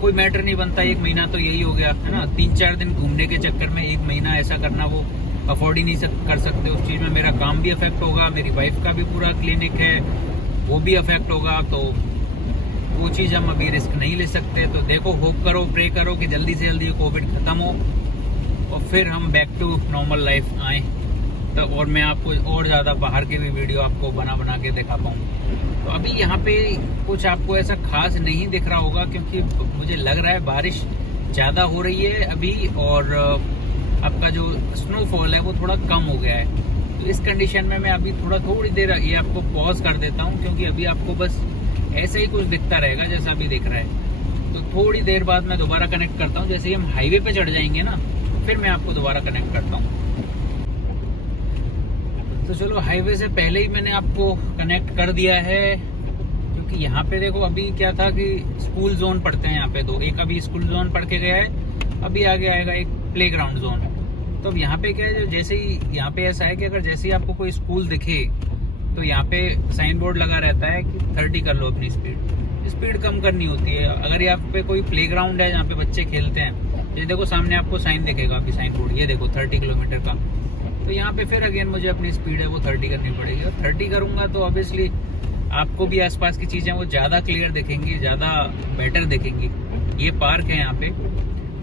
कोई मैटर नहीं बनता, 1 महीना तो यही हो गया, है ना। 3-4 दिन घूमने के चक्कर में 1 महीना ऐसा करना वो अफोर्ड ही नहीं कर सकते। उस चीज़ में मेरा काम भी अफेक्ट होगा, मेरी वाइफ का भी पूरा क्लिनिक है वो भी अफेक्ट होगा, तो वो चीज़ हम अभी रिस्क नहीं ले सकते। तो देखो, होप करो, प्रे करो कि जल्दी से जल्दी कोविड खत्म हो और फिर हम बैक टू नॉर्मल लाइफ आए, तो और मैं आपको और ज़्यादा बाहर के भी वीडियो आपको बना के दिखा पाऊँ। तो अभी यहाँ पे कुछ आपको ऐसा खास नहीं दिख रहा होगा, क्योंकि मुझे लग रहा है बारिश ज़्यादा हो रही है अभी, और आपका जो स्नोफॉल है वो थोड़ा कम हो गया है। तो इस कंडीशन में मैं अभी थोड़ी देर ये आपको पॉज कर देता हूँ, क्योंकि अभी आपको बस ऐसा ही कुछ दिखता रहेगा जैसा अभी दिख रहा है। तो थोड़ी देर बाद मैं दोबारा कनेक्ट करता हूँ, जैसे ही हम हाईवे पे चढ़ जाएंगे ना, फिर मैं आपको दोबारा कनेक्ट करता हूँ। तो चलो, हाईवे से पहले ही मैंने आपको कनेक्ट कर दिया है, क्योंकि यहाँ पे देखो अभी क्या था कि स्कूल जोन पड़ते हैं यहाँ पे दो, एक अभी स्कूल जोन पढ़ के गया है, अभी आगे आएगा एक प्ले ग्राउंड जोन। तो अब यहाँ पे क्या है, जैसे ही यहाँ पे ऐसा है कि अगर जैसे ही आपको कोई स्कूल दिखे तो यहाँ पे साइन बोर्ड लगा रहता है कि 30 कर लो अपनी स्पीड कम करनी होती है। अगर यहाँ पे कोई प्ले ग्राउंड है जहाँ पे बच्चे खेलते हैं, ये देखो सामने आपको साइन दिखेगा अभी, साइन बोर्ड ये देखो 30 किलोमीटर का। तो यहाँ पे फिर अगेन मुझे अपनी स्पीड है वो 30 करनी पड़ेगी, और 30 करूंगा तो ऑब्वियसली आपको भी आसपास की चीजें वो ज्यादा क्लियर दिखेंगी, ज्यादा बेटर दिखेंगी। ये पार्क है यहाँ पे,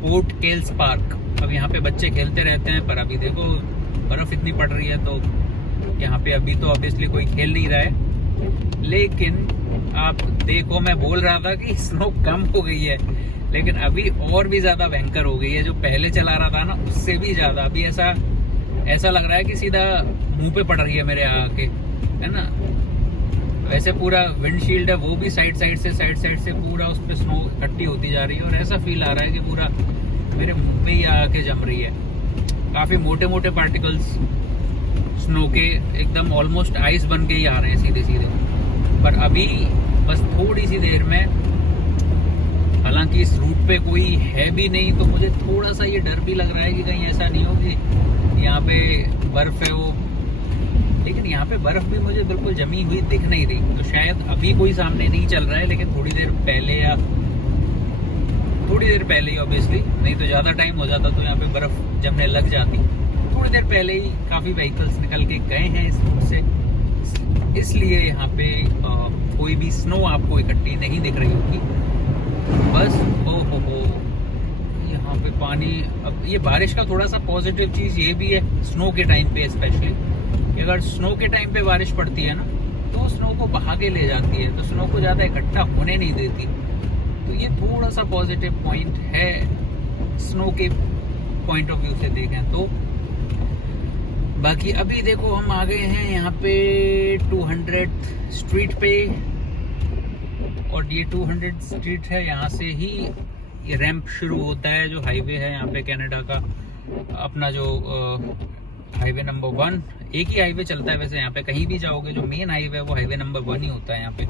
पोर्ट केल्स पार्क। अब यहाँ पे बच्चे खेलते रहते हैं, पर अभी देखो बर्फ इतनी पड़ रही है, तो यहाँ पे अभी तो ऑब्वियसली कोई खेल नहीं रहा है। लेकिन आप देखो, मैं बोल रहा था कि स्नो कम हो गई है, लेकिन अभी और भी ज्यादा भयंकर हो गई है। जो पहले चला रहा था ना, उससे भी ज्यादा अभी ऐसा लग रहा है कि सीधा मुंह पे पड़ रही है मेरे आके, है ना। वैसे पूरा विंडशील्ड है वो भी साइड साइड से पूरा उस पर स्नो इकट्ठी होती जा रही है, और ऐसा फील आ रहा है कि पूरा मेरे मुंह पे ही आके जम रही है। काफी मोटे मोटे पार्टिकल्स स्नो के एकदम ऑलमोस्ट आइस बन के ही आ रहे हैं सीधे। पर अभी बस थोड़ी सी देर में, हालांकि इस रूट पे कोई है भी नहीं, तो मुझे थोड़ा सा ये डर भी लग रहा है कि कहीं ऐसा नहीं हो कि यहाँ पे बर्फ है वो, लेकिन यहाँ पे बर्फ भी मुझे बिल्कुल जमी हुई दिख नहीं रही। तो शायद अभी कोई सामने नहीं चल रहा है, लेकिन थोड़ी देर पहले ही ऑब्वियसली, नहीं तो ज्यादा टाइम हो जाता तो यहाँ पे बर्फ जमने लग जाती। थोड़ी देर पहले ही काफी व्हीकल्स निकल के गए हैं इस रूट से, इसलिए यहाँ पे कोई भी स्नो आपको इकट्ठी नहीं दिख रही होगी। बस हो यहाँ पे पानी। अब ये बारिश का थोड़ा सा पॉजिटिव चीज ये भी है स्नो के टाइम पे स्पेशली, अगर स्नो के टाइम पे बारिश पड़ती है ना, तो स्नो को बहा के ले जाती है, तो स्नो को ज्यादा इकट्ठा होने नहीं देती। तो ये थोड़ा सा पॉजिटिव पॉइंट है स्नो के पॉइंट ऑफ व्यू से देखें तो। बाकी अभी देखो हम आ गए हैं यहाँ पे 200 स्ट्रीट पे, और ये 200 स्ट्रीट है, यहाँ से ही ये रैंप शुरू होता है जो हाईवे है यहाँ पे कनाडा का। अपना जो हाईवे नंबर 1, एक ही हाईवे चलता है वैसे यहाँ पे, कहीं भी जाओगे जो मेन हाईवे है वो हाईवे नंबर 1 ही होता है यहाँ पे।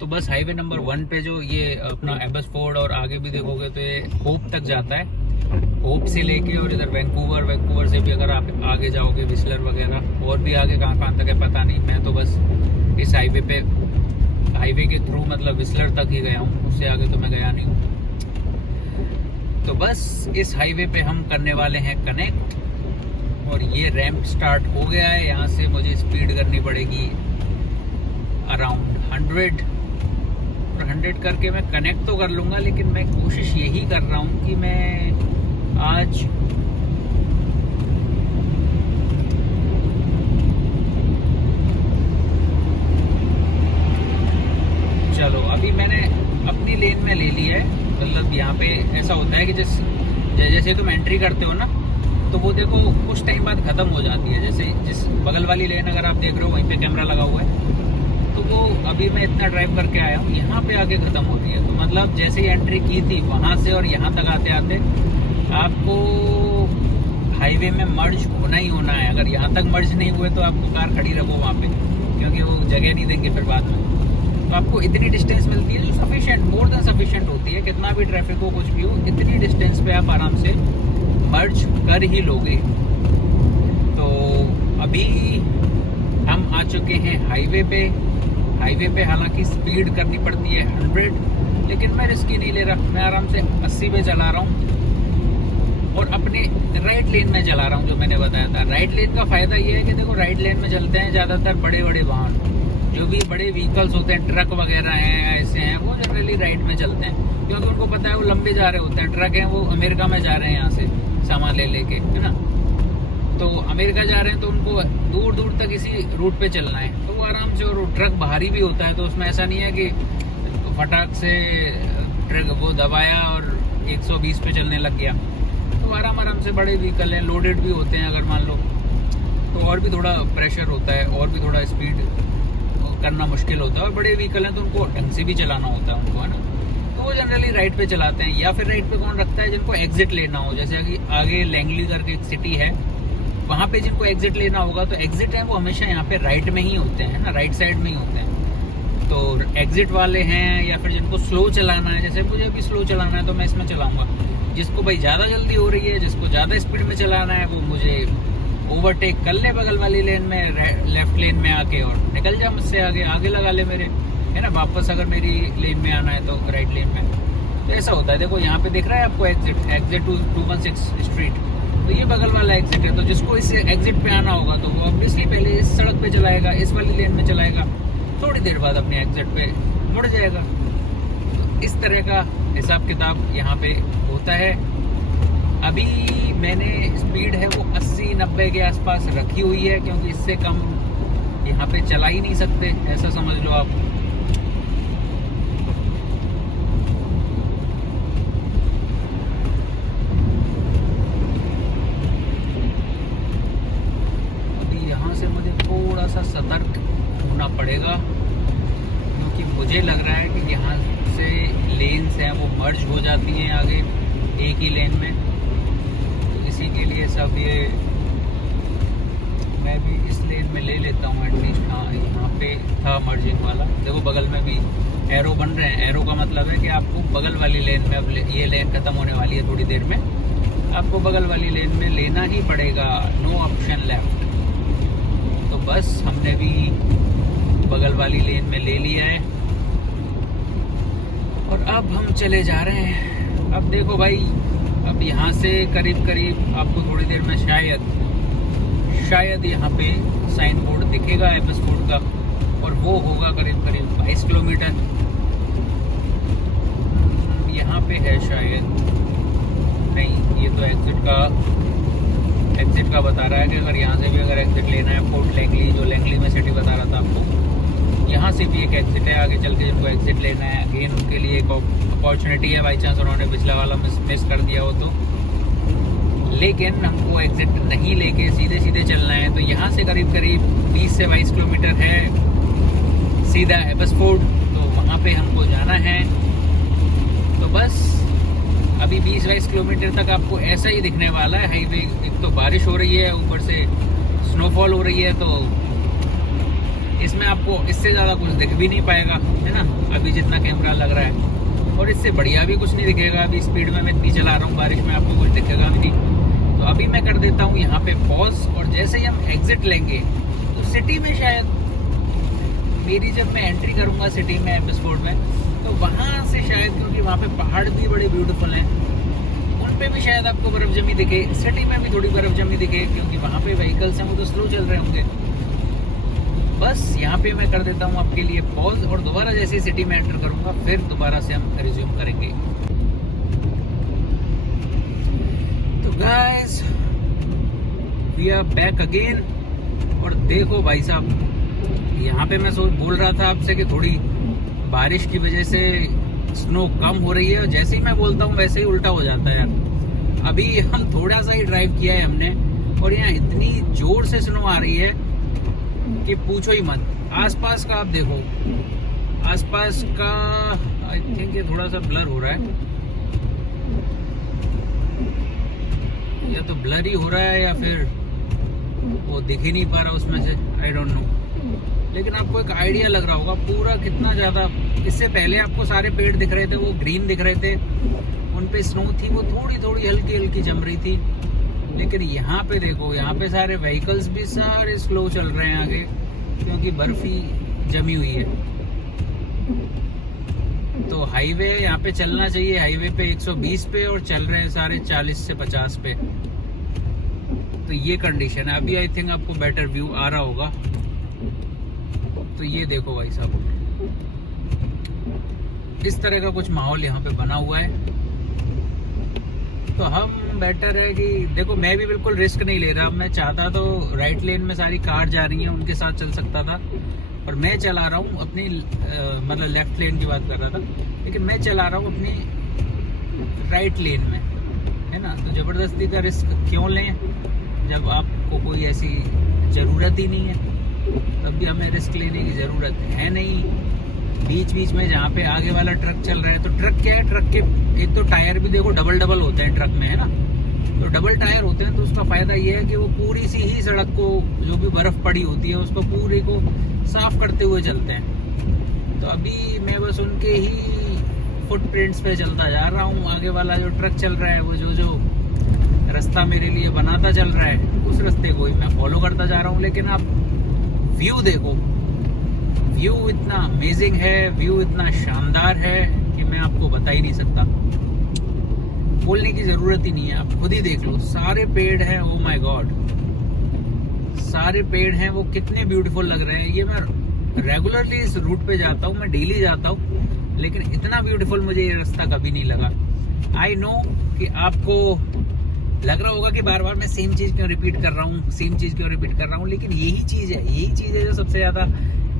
तो बस हाईवे नंबर 1 पे जो ये अपना एबसफोर्ड और आगे भी देखोगे तो ये होप तक जाता है, होप से लेके और इधर वैंकूवर से भी अगर आप आगे जाओगे विस्लर वगैरह, और भी आगे कहाँ तक है पता नहीं। मैं तो बस इस हाईवे के थ्रू मतलब विस्लर तक ही गया हूँ, उससे आगे तो मैं गया नहीं हूँ। तो बस इस हाईवे पे हम करने वाले हैं कनेक्ट, और ये रैंप स्टार्ट हो गया है। यहाँ से मुझे स्पीड करनी पड़ेगी अराउंड 100, और 100 करके मैं कनेक्ट तो कर लूँगा, लेकिन मैं कोशिश यही कर रहा हूँ कि मैं आज चलो अभी मैंने अपनी लेन में ले ली है। मतलब यहाँ पे ऐसा होता है कि जैसे तुम एंट्री करते हो ना, तो वो देखो कुछ टाइम बाद खत्म हो जाती है। जैसे जिस बगल वाली लेन अगर आप देख रहे हो वहीं पे कैमरा लगा हुआ है, तो वो अभी मैं इतना ड्राइव करके आया हूँ, यहाँ पे आके खत्म होती है। तो मतलब जैसे ही एंट्री की थी वहां से और यहाँ तक आते आते आपको हाईवे में मर्ज होना ही होना है। अगर यहाँ तक मर्ज नहीं हुए तो आपको कार खड़ी रखो वहाँ पे, क्योंकि वो जगह नहीं देंगे फिर बाद में। तो आपको इतनी डिस्टेंस मिलती है जो सफिशिएंट, मोर देन सफिशिएंट होती है। कितना भी ट्रैफिक हो, कुछ भी हो, इतनी डिस्टेंस पे आप आराम से मर्ज कर ही लोगे। तो अभी हम आ चुके हैं हाईवे पे। हाईवे पे हालांकि स्पीड करनी पड़ती है 100, लेकिन मैं रिस्क ही नहीं ले रहा। मैं आराम से 80 पे चला रहा हूँ और अपने राइट लेन में चला रहा हूँ। जो मैंने बताया था, राइट लेन का फायदा ये है कि देखो, राइट लेन में चलते हैं ज़्यादातर बड़े बड़े वाहन, जो भी बड़े व्हीकल्स होते हैं, ट्रक वगैरह हैं, ऐसे हैं, वो जनरली राइट में चलते हैं, क्योंकि उनको पता है वो लंबे जा रहे होते हैं। ट्रक हैं वो अमेरिका में जा रहे हैं यहाँ से सामान ले लेके, है ना। तो अमेरिका जा रहे हैं तो उनको दूर दूर तक इसी रूट पे चलना है, तो वो आराम से। और ट्रक भारी भी होता है, तो उसमें ऐसा नहीं है कि फटाक से ट्रक वो दबाया और 120 पे चलने लग गया। तो आराम से बड़े व्हीकल हैं, लोडेड भी होते हैं अगर मान लो, तो और भी थोड़ा प्रेशर होता है, और भी थोड़ा स्पीड करना मुश्किल होता है। और बड़े व्हीकल हैं तो उनको ढंग से भी चलाना होता है उनको, है ना। तो वो जनरली राइट पे चलाते हैं। या फिर राइट पे कौन रखता है, जिनको एग्जिट लेना हो, जैसे कि आगे लैंगली करके एक सिटी है, वहाँ पे जिनको एग्जिट लेना होगा, तो एग्जिट है वो हमेशा यहाँ पे राइट में ही होते हैं ना, राइट साइड में ही होते हैं। तो एग्जिट वाले हैं, या फिर जिनको स्लो चलाना है, जैसे मुझे अभी स्लो चलाना है तो मैं इसमें चलाऊंगा। जिसको भाई ज़्यादा जल्दी हो रही है, जिसको ज़्यादा स्पीड में चलाना है, वो मुझे ओवरटेक कर ले बगल वाली लेन में, लेफ्ट लेन में आके, और निकल जा मुझसे आगे लगा ले मेरे, है ना। वापस अगर मेरी लेन में आना है तो राइट लेन में, तो ऐसा होता है। देखो यहाँ पे दिख रहा है आपको एग्जिट 216 स्ट्रीट, तो ये बगल वाला एग्जिट है। तो जिसको इस एग्जिट पे आना होगा तो वो ऑब्वियसली पहले इस सड़क पे चलाएगा, इस वाली लेन में चलाएगा, थोड़ी देर बाद अपने एग्जिट पे मुड़ जाएगा। तो इस तरह का हिसाब किताब यहाँ पे होता है। अभी मैंने स्पीड है वो 80-90 के आसपास रखी हुई है, क्योंकि इससे कम यहाँ पे चला ही नहीं सकते, ऐसा समझ लो आप। अभी यहाँ से मुझे थोड़ा सा सतर्क होना पड़ेगा, क्योंकि मुझे लग रहा है कि यहाँ से लेन्स हैं वो मर्ज हो जाती हैं आगे एक ही लेन में। तो इसी के लिए सब ये मैं भी इस लेन में ले लेता हूँ एटलीस्ट। हाँ, यहाँ पे था मर्जिंग वाला, देखो बगल में भी एरो बन रहे हैं। एरो का मतलब है कि आपको बगल वाली लेन में, अब ये लेन खत्म होने वाली है थोड़ी देर में, आपको बगल वाली लेन में लेना ही पड़ेगा, नो ऑप्शन लेफ्ट। तो बस हमने भी बगल वाली लेन में ले लिया है और अब हम चले जा रहे हैं। अब देखो भाई, अब यहाँ से करीब करीब आपको थोड़ी देर में शायद यहाँ पे साइन बोर्ड दिखेगा एपिसोड का, और वो होगा करीब करीब 22 किलोमीटर यहाँ पे है शायद। नहीं, ये तो एग्जिट का बता रहा है कि अगर यहाँ से भी अगर एग्जिट लेना है, फोर्ट लैंगली, जो लैंगली में सिटी बता रहा था आपको, यहाँ से भी एक एग्जिट है आगे चल के, जिनको एग्जिट लेना है अगेन उनके लिए एक अपॉर्चुनिटी है, बाई चांस उन्होंने पिछला वाला मिस कर दिया हो तो। लेकिन हमको एग्जिट नहीं लेके सीधे चलना है। तो यहाँ से करीब करीब 20 से 22 किलोमीटर है सीधा एबसफोर्ड, तो वहाँ पे हमको जाना है। तो बस अभी 20-22 किलोमीटर तक आपको ऐसा ही दिखने वाला है हाईवे। एक तो बारिश हो रही है, ऊपर से स्नोफॉल हो रही है, तो इसमें आपको इससे ज़्यादा कुछ दिख भी नहीं पाएगा, है ना, अभी जितना कैमरा लग रहा है। और इससे बढ़िया भी कुछ नहीं दिखेगा। अभी स्पीड में मैं इतनी चला रहा हूँ, बारिश में आपको कुछ दिखेगा भी नहीं। तो अभी मैं कर देता हूँ यहाँ पे पॉज, और जैसे ही हम एग्जिट लेंगे तो सिटी में शायद मेरी, जब मैं एंट्री करूँगा सिटी में एपिसोड में, तो वहाँ से शायद, क्योंकि वहाँ पे पहाड़ भी बड़े ब्यूटीफुल हैं, उन पे भी शायद आपको बर्फ़ जमी दिखे। सिटी में भी थोड़ी बर्फ़ जमी दिखे, क्योंकि वहाँ पे व्हीकल्स हैं वो तो स्लो चल रहे होंगे। बस यहाँ पे मैं कर देता हूँ आपके लिए पॉज, और दोबारा जैसे सिटी में एंटर करूँगा फिर दोबारा से हम रिज्यूम करेंगे। तो guys, we are back again. और देखो भाई साहब, यहाँ पे मैं बोल रहा था आपसे कि थोड़ी बारिश की वजह से स्नो कम हो रही है, और जैसे ही मैं बोलता हूँ वैसे ही उल्टा हो जाता है यार। अभी हम थोड़ा सा ही ड्राइव किया है हमने, और यहाँ इतनी जोर से स्नो आ रही है कि पूछो ही मत। आसपास का आप देखो, आसपास का आई थिंक ये थोड़ा सा ब्लर हो रहा है, या तो ब्लर ही हो रहा है या फिर वो दिख ही नहीं पा रहा उसमें से, आई डोंट नो। लेकिन आपको एक आइडिया लग रहा होगा पूरा कितना ज़्यादा। इससे पहले आपको सारे पेड़ दिख रहे थे, वो ग्रीन दिख रहे थे, उन पे स्नो थी, वो थोड़ी थोड़ी हल्की हल्की जम रही थी। लेकिन यहाँ पे देखो, यहाँ पे सारे व्हीकल्स भी सारे स्लो चल रहे हैं आगे, क्योंकि बर्फी जमी हुई है। तो हाईवे यहाँ पे चलना चाहिए, हाईवे पे 120 पे, और चल रहे हैं सारे 40 से 50 पे। तो ये कंडीशन है अभी। आई थिंक आपको बेटर व्यू आ रहा होगा। तो ये देखो भाई साहब, इस तरह का कुछ माहौल यहाँ पे बना हुआ है। तो हम बेटर है कि देखो, मैं भी बिल्कुल रिस्क नहीं ले रहा। मैं चाहता तो राइट लेन में सारी कार जा रही हैं, उनके साथ चल सकता था, पर मैं चला रहा हूँ अपनी मतलब लेफ्ट लेन की बात कर रहा था, लेकिन मैं चला रहा हूँ अपनी राइट लेन में, है ना। तो ज़बरदस्ती का रिस्क क्यों लें जब आपको कोई ऐसी ज़रूरत ही नहीं है। तब भी हमें रिस्क लेने की ज़रूरत है नहीं। बीच बीच में जहाँ पे आगे वाला ट्रक चल रहा है, तो ट्रक क्या है, ट्रक के एक तो टायर भी देखो डबल डबल होते हैं ट्रक में, है ना। तो डबल टायर होते हैं, तो उसका फायदा ये है कि वो पूरी सी ही सड़क को, जो भी बर्फ पड़ी होती है उसको पूरी को साफ करते हुए चलते हैं। तो अभी मैं बस उनके ही फुटप्रिंट्स पे चलता जा रहा हूँ। आगे वाला जो ट्रक चल रहा है, वो जो रास्ता मेरे लिए बनाता चल रहा है, उस रास्ते को ही मैं फॉलो करता जा रहा हूँ। लेकिन आप व्यू देखो, व्यू इतना अमेजिंग है, व्यू इतना शानदार है कि मैं आपको बता ही नहीं सकता। बोलने की जरूरत ही नहीं है, आप खुद ही देख लो। सारे पेड़ हैं, ओ माय गॉड, सारे पेड़ हैं, वो कितने ब्यूटीफुल लग रहे हैं। ये मैं रेगुलरली इस रूट पे जाता हूँ, मैं डेली जाता हूँ, लेकिन इतना ब्यूटीफुल मुझे ये रास्ता कभी नहीं लगा। आई नो कि आपको लग रहा होगा कि बार बार मैं सेम चीज क्यों रिपीट कर रहा हूँ, सेम चीज क्यों रिपीट कर रहा हूँ, लेकिन यही चीज है जो सबसे ज्यादा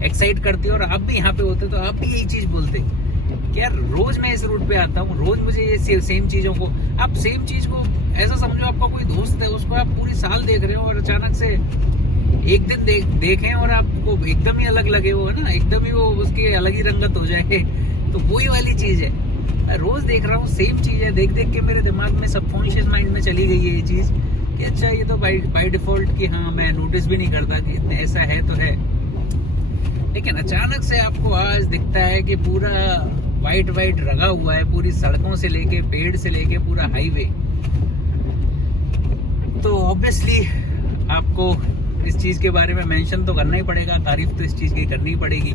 एक्साइट करती है। और आप भी यहाँ पे होते तो आप भी यही चीज बोलते कि यार रोज मैं इस रूट पे आता हूँ, रोज मुझे ये सेम चीजों को, आप सेम चीज को ऐसा समझो आपका कोई दोस्त है, उसको आप पूरी साल देख रहे हो, और अचानक से एक दिन देखें और आपको एकदम ही अलग लगे, वो है ना, एकदम ही वो उसकी अलग ही रंगत हो जाए। तो वही वाली चीज है, रोज देख रहा हूँ सेम चीज है, देख देख के मेरे दिमाग में सबकॉन्शियस माइंड में चली गई है ये चीज कि अच्छा ये तो बाय डिफॉल्ट कि हाँ, मैं नोटिस भी नहीं करता कि ऐसा है तो है। लेकिन अचानक से आपको आज दिखता है कि पूरा वाइट वाइट रंगा हुआ है, पूरी सड़कों से लेके पेड़ से लेके पूरा हाईवे। तो ऑब्वियसली आपको इस चीज के बारे में मेंशन तो करना ही पड़ेगा, तारीफ तो इस चीज की करनी पड़ेगी।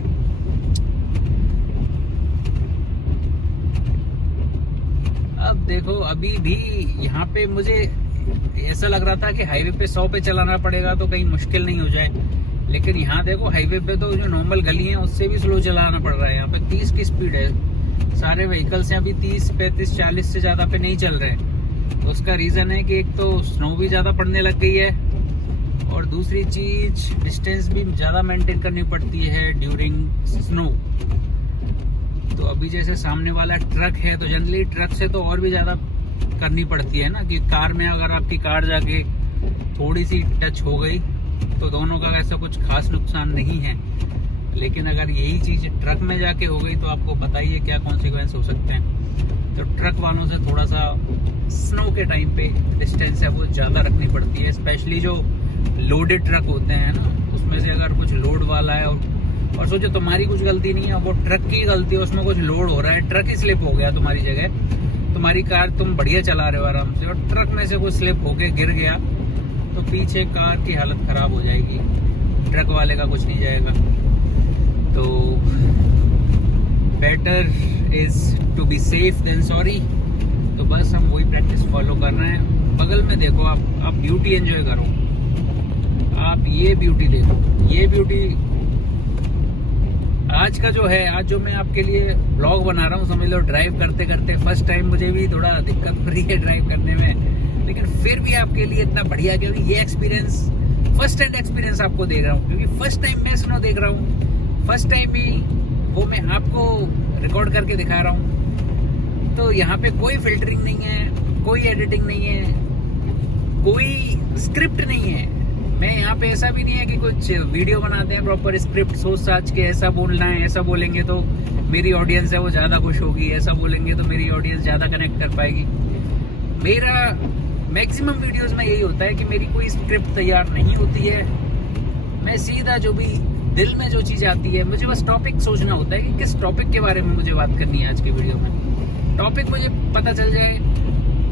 अब देखो, अभी भी यहाँ पे मुझे ऐसा लग रहा था कि हाईवे पे 100 पे चलाना पड़ेगा तो कहीं मुश्किल नहीं हो जाए, लेकिन यहाँ देखो हाईवे पे तो जो नॉर्मल गली है उससे भी स्लो चलाना पड़ रहा है। यहाँ पे 30 की स्पीड है, सारे व्हीकल्स हैं अभी 30, 35, 40 से ज्यादा पे नहीं चल रहे हैं। तो उसका रीजन है कि एक तो स्नो भी ज्यादा पड़ने लग गई है, और दूसरी चीज डिस्टेंस भी ज्यादा मेंटेन करनी पड़ती है ड्यूरिंग स्नो। तो अभी जैसे सामने वाला ट्रक है, तो जनरली ट्रक से तो और भी ज्यादा करनी पड़ती है ना, कि कार में अगर आपकी कार जाके थोड़ी सी टच हो गई तो दोनों का ऐसा कुछ खास नुकसान नहीं है। लेकिन अगर यही चीज ट्रक में जाके हो गई तो आपको बताइए क्या कॉन्सिक्वेंस हो सकते हैं। तो ट्रक वालों से थोड़ा सा स्नो के टाइम पे डिस्टेंस है वो ज्यादा रखनी पड़ती है, स्पेशली जो लोडेड ट्रक होते हैं ना, उसमें से अगर कुछ लोड वाला है और सोचो तुम्हारी कुछ गलती नहीं है, वो ट्रक की गलती है, उसमें कुछ लोड हो रहा है, ट्रक ही स्लिप हो गया तुम्हारी जगह, तुम्हारी कार तुम बढ़िया चला रहे हो आराम से, और ट्रक में से कुछ स्लिप होके गिर गया तो पीछे कार की हालत खराब हो जाएगी, ट्रक वाले का कुछ नहीं जाएगा। तो better is to be safe than sorry. तो बस हम वही प्रैक्टिस फॉलो कर रहे हैं। बगल में देखो, आप ब्यूटी एंजॉय करो, आप ये ब्यूटी देखो, ये ब्यूटी आज का जो है, आज जो मैं आपके लिए ब्लॉग बना रहा हूँ, समझ लो ड्राइव करते करते फर्स्ट टाइम मुझे भी थोड़ा दिक्कत हो रही है ड्राइव करने में, लेकिन फिर भी आपके लिए इतना बढ़िया, क्योंकि ये एक्सपीरियंस फर्स्ट हैंड एक्सपीरियंस आपको देख रहा हूँ, क्योंकि फर्स्ट टाइम मैं स्नो देख रहा हूँ, फर्स्ट टाइम ही वो मैं आपको रिकॉर्ड करके दिखा रहा हूँ। तो यहाँ पे कोई फिल्टरिंग नहीं है, कोई एडिटिंग नहीं है, कोई स्क्रिप्ट नहीं है। मैं यहाँ पे ऐसा भी नहीं है कि कुछ वीडियो बनाते हैं प्रॉपर स्क्रिप्ट सोच साच के ऐसा बोलना है, ऐसा बोलेंगे तो मेरी ऑडियंस है वो ज्यादा खुश होगी, ऐसा बोलेंगे तो मेरी ऑडियंस ज्यादा कनेक्ट कर पाएगी। मेरा मैक्सिमम वीडियोस में यही होता है कि मेरी कोई स्क्रिप्ट तैयार नहीं होती है, मैं सीधा जो भी दिल में जो चीज़ आती है, मुझे बस टॉपिक सोचना होता है कि किस टॉपिक के बारे में मुझे बात करनी है आज के वीडियो में। टॉपिक मुझे पता चल जाए,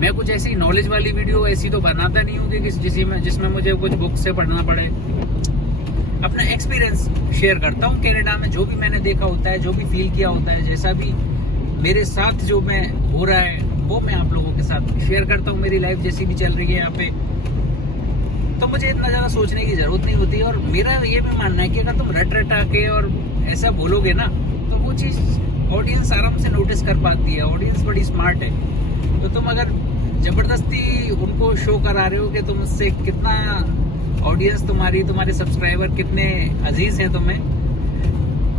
मैं कुछ ऐसी नॉलेज वाली वीडियो ऐसी तो बनाता नहीं हूँ कि जिसमें मुझे कुछ बुक से पढ़ना पड़े। अपना एक्सपीरियंस शेयर करता हूँ कनाडा में, जो भी मैंने देखा होता है, जो भी फील किया होता है, जैसा भी मेरे साथ जो मैं हो रहा है वो मैं आप लोगों के साथ शेयर करता हूँ। मेरी लाइफ जैसी भी चल रही है यहाँ पे, तो मुझे इतना ज़्यादा सोचने की ज़रूरत नहीं होती। और मेरा ये भी मानना है कि अगर तुम रटा के और ऐसा बोलोगे ना, तो वो चीज़ ऑडियंस आराम से नोटिस कर पाती है। ऑडियंस बड़ी स्मार्ट है। तो तुम अगर ज़बरदस्ती उनको शो करा रहे हो कि तुमसे कितना ऑडियंस तुम्हारे सब्सक्राइबर कितने अजीज हैं तुम्हें,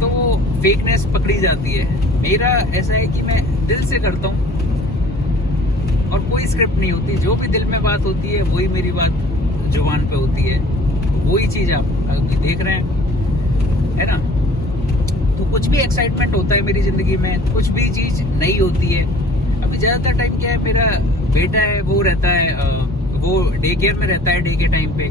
तो वो फेकनेस पकड़ी जाती है। मेरा ऐसा है कि मैं दिल से करता हूँ और कोई स्क्रिप्ट नहीं होती। जो भी दिल में बात होती है वही मेरी बात जुबान पे होती है। वही चीज आप अभी देख रहे हैं, है ना। तो कुछ भी एक्साइटमेंट होता है मेरी जिंदगी में, कुछ भी चीज नई होती है। अभी ज्यादातर टाइम क्या है, मेरा बेटा है वो रहता है, वो डे केयर में रहता है डे के टाइम पे।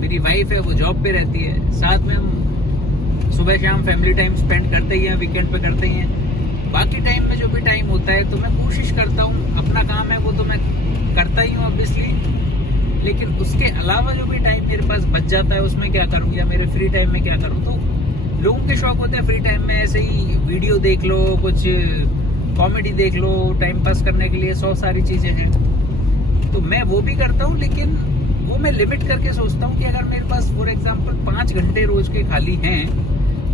मेरी वाइफ है वो जॉब पे रहती है। साथ में हम सुबह शाम फैमिली टाइम स्पेंड करते ही हैं, वीकेंड पे करते ही हैं। बाकी टाइम में जो भी टाइम होता है तो मैं कोशिश करता हूँ, अपना काम है वो तो मैं करता ही हूँ ऑब्वियसली, लेकिन उसके अलावा जो भी टाइम मेरे पास बच जाता है उसमें क्या करूँ, या मेरे फ्री टाइम में क्या करूँ। तो लोगों के शौक होते हैं फ्री टाइम में ऐसे ही वीडियो देख लो, कुछ कॉमेडी देख लो, टाइम पास करने के लिए 100 सारी चीज़ें हैं। तो मैं वो भी करता हूँ, लेकिन वो मैं लिमिट करके सोचता हूँ कि अगर मेरे पास फॉर एग्जाम्पल 5 घंटे रोज के खाली हैं,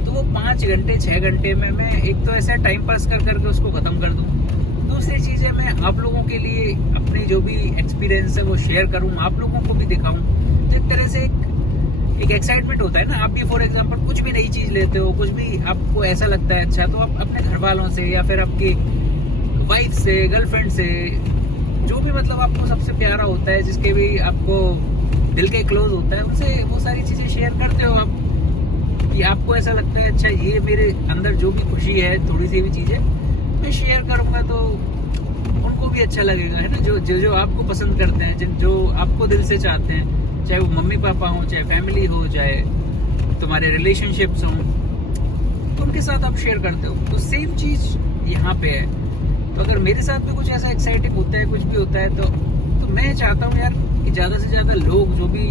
तो वो 5 घंटे 6 घंटे में मैं एक तो ऐसा टाइम पास कर करके उसको खत्म कर दूं। दूसरी चीज़ है, मैं आप लोगों के लिए अपनी जो भी एक्सपीरियंस है वो शेयर करूं, आप लोगों को भी दिखाऊं। तो एक तरह से एक एक्साइटमेंट होता है ना। आप भी फॉर एग्जांपल कुछ भी नई चीज़ लेते हो, कुछ भी आपको ऐसा लगता है अच्छा, तो आप अपने घर वालों से या फिर आपके वाइफ से, गर्लफ्रेंड से, जो भी मतलब आपको सबसे प्यारा होता है, जिसके भी आपको दिल के क्लोज होता है, उनसे वो सारी चीज़ें शेयर करते हो आप, कि आपको ऐसा लगता है अच्छा ये मेरे अंदर जो भी खुशी है, थोड़ी सी भी चीज़ें मैं शेयर करूंगा तो उनको भी अच्छा लगेगा, है ना। जो आपको पसंद करते हैं, जो आपको दिल से चाहते हैं, चाहे वो मम्मी पापा हो, चाहे फैमिली हो, चाहे तुम्हारे रिलेशनशिप्स हों, तो उनके साथ आप शेयर करते हो। तो सेम चीज़ यहाँ पे है। तो अगर मेरे साथ भी कुछ ऐसा एक्साइटिंग होता है, कुछ भी होता है, तो मैं चाहता हूँ यार कि ज़्यादा से ज़्यादा लोग, जो भी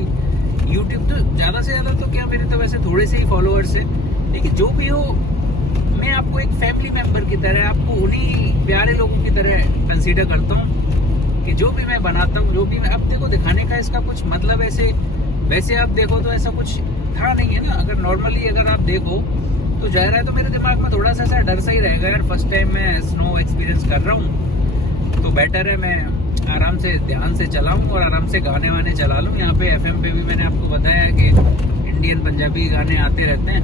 यूट्यूब, तो ज़्यादा से ज़्यादा तो क्या, मेरे तो वैसे थोड़े से ही फॉलोअर्स हैं, लेकिन जो भी हो, मैं आपको एक फैमिली मेंबर की तरह, आपको उन्हीं प्यारे लोगों की तरह कंसीडर करता हूँ कि जो भी मैं बनाता हूँ, जो भी मैं, अब देखो दिखाने का इसका कुछ मतलब ऐसे वैसे आप देखो तो ऐसा कुछ था नहीं है ना। अगर नॉर्मली अगर आप देखो तो जा रहा है, तो मेरे दिमाग में थोड़ा सा ऐसा डर सा ही रहेगा यार, फर्स्ट टाइम मैं स्नो एक्सपीरियंस कर रहा हूँ, तो बेटर है मैं आराम से ध्यान से चलाऊं और आराम से गाने वाने चला लूं। यहाँ पे एफएम पे भी मैंने आपको बताया कि इंडियन पंजाबी गाने आते रहते हैं,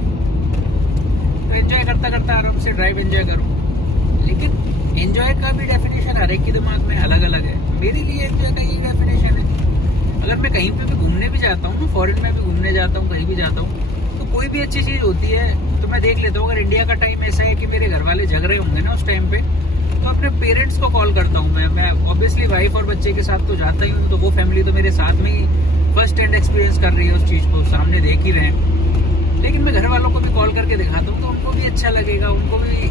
तो एंजॉय करता करता आराम से ड्राइव एंजॉय करूं। लेकिन एंजॉय का भी डेफिनेशन हर एक के दिमाग में अलग अलग है। मेरे लिए एंजॉय का ये डेफिनेशन है, अगर मैं कहीं पे भी घूमने भी जाता हूँ, फॉरेन में भी घूमने जाता हूँ, कहीं भी जाता हूँ, तो कोई भी अच्छी चीज़ होती है तो मैं देख लेता हूँ। अगर इंडिया का टाइम ऐसा है कि मेरे घर वाले जग रहे होंगे ना उस टाइम पे, तो अपने पेरेंट्स को कॉल करता हूँ मैं ऑब्वियसली वाइफ और बच्चे के साथ तो जाता ही हूँ, तो वो फैमिली तो मेरे साथ में ही फर्स्ट हैंड एक्सपीरियंस कर रही है उस चीज़ को, सामने देख ही रहे हैं। लेकिन मैं घर वालों को भी कॉल करके दिखाता हूँ, तो उनको भी अच्छा लगेगा, उनको भी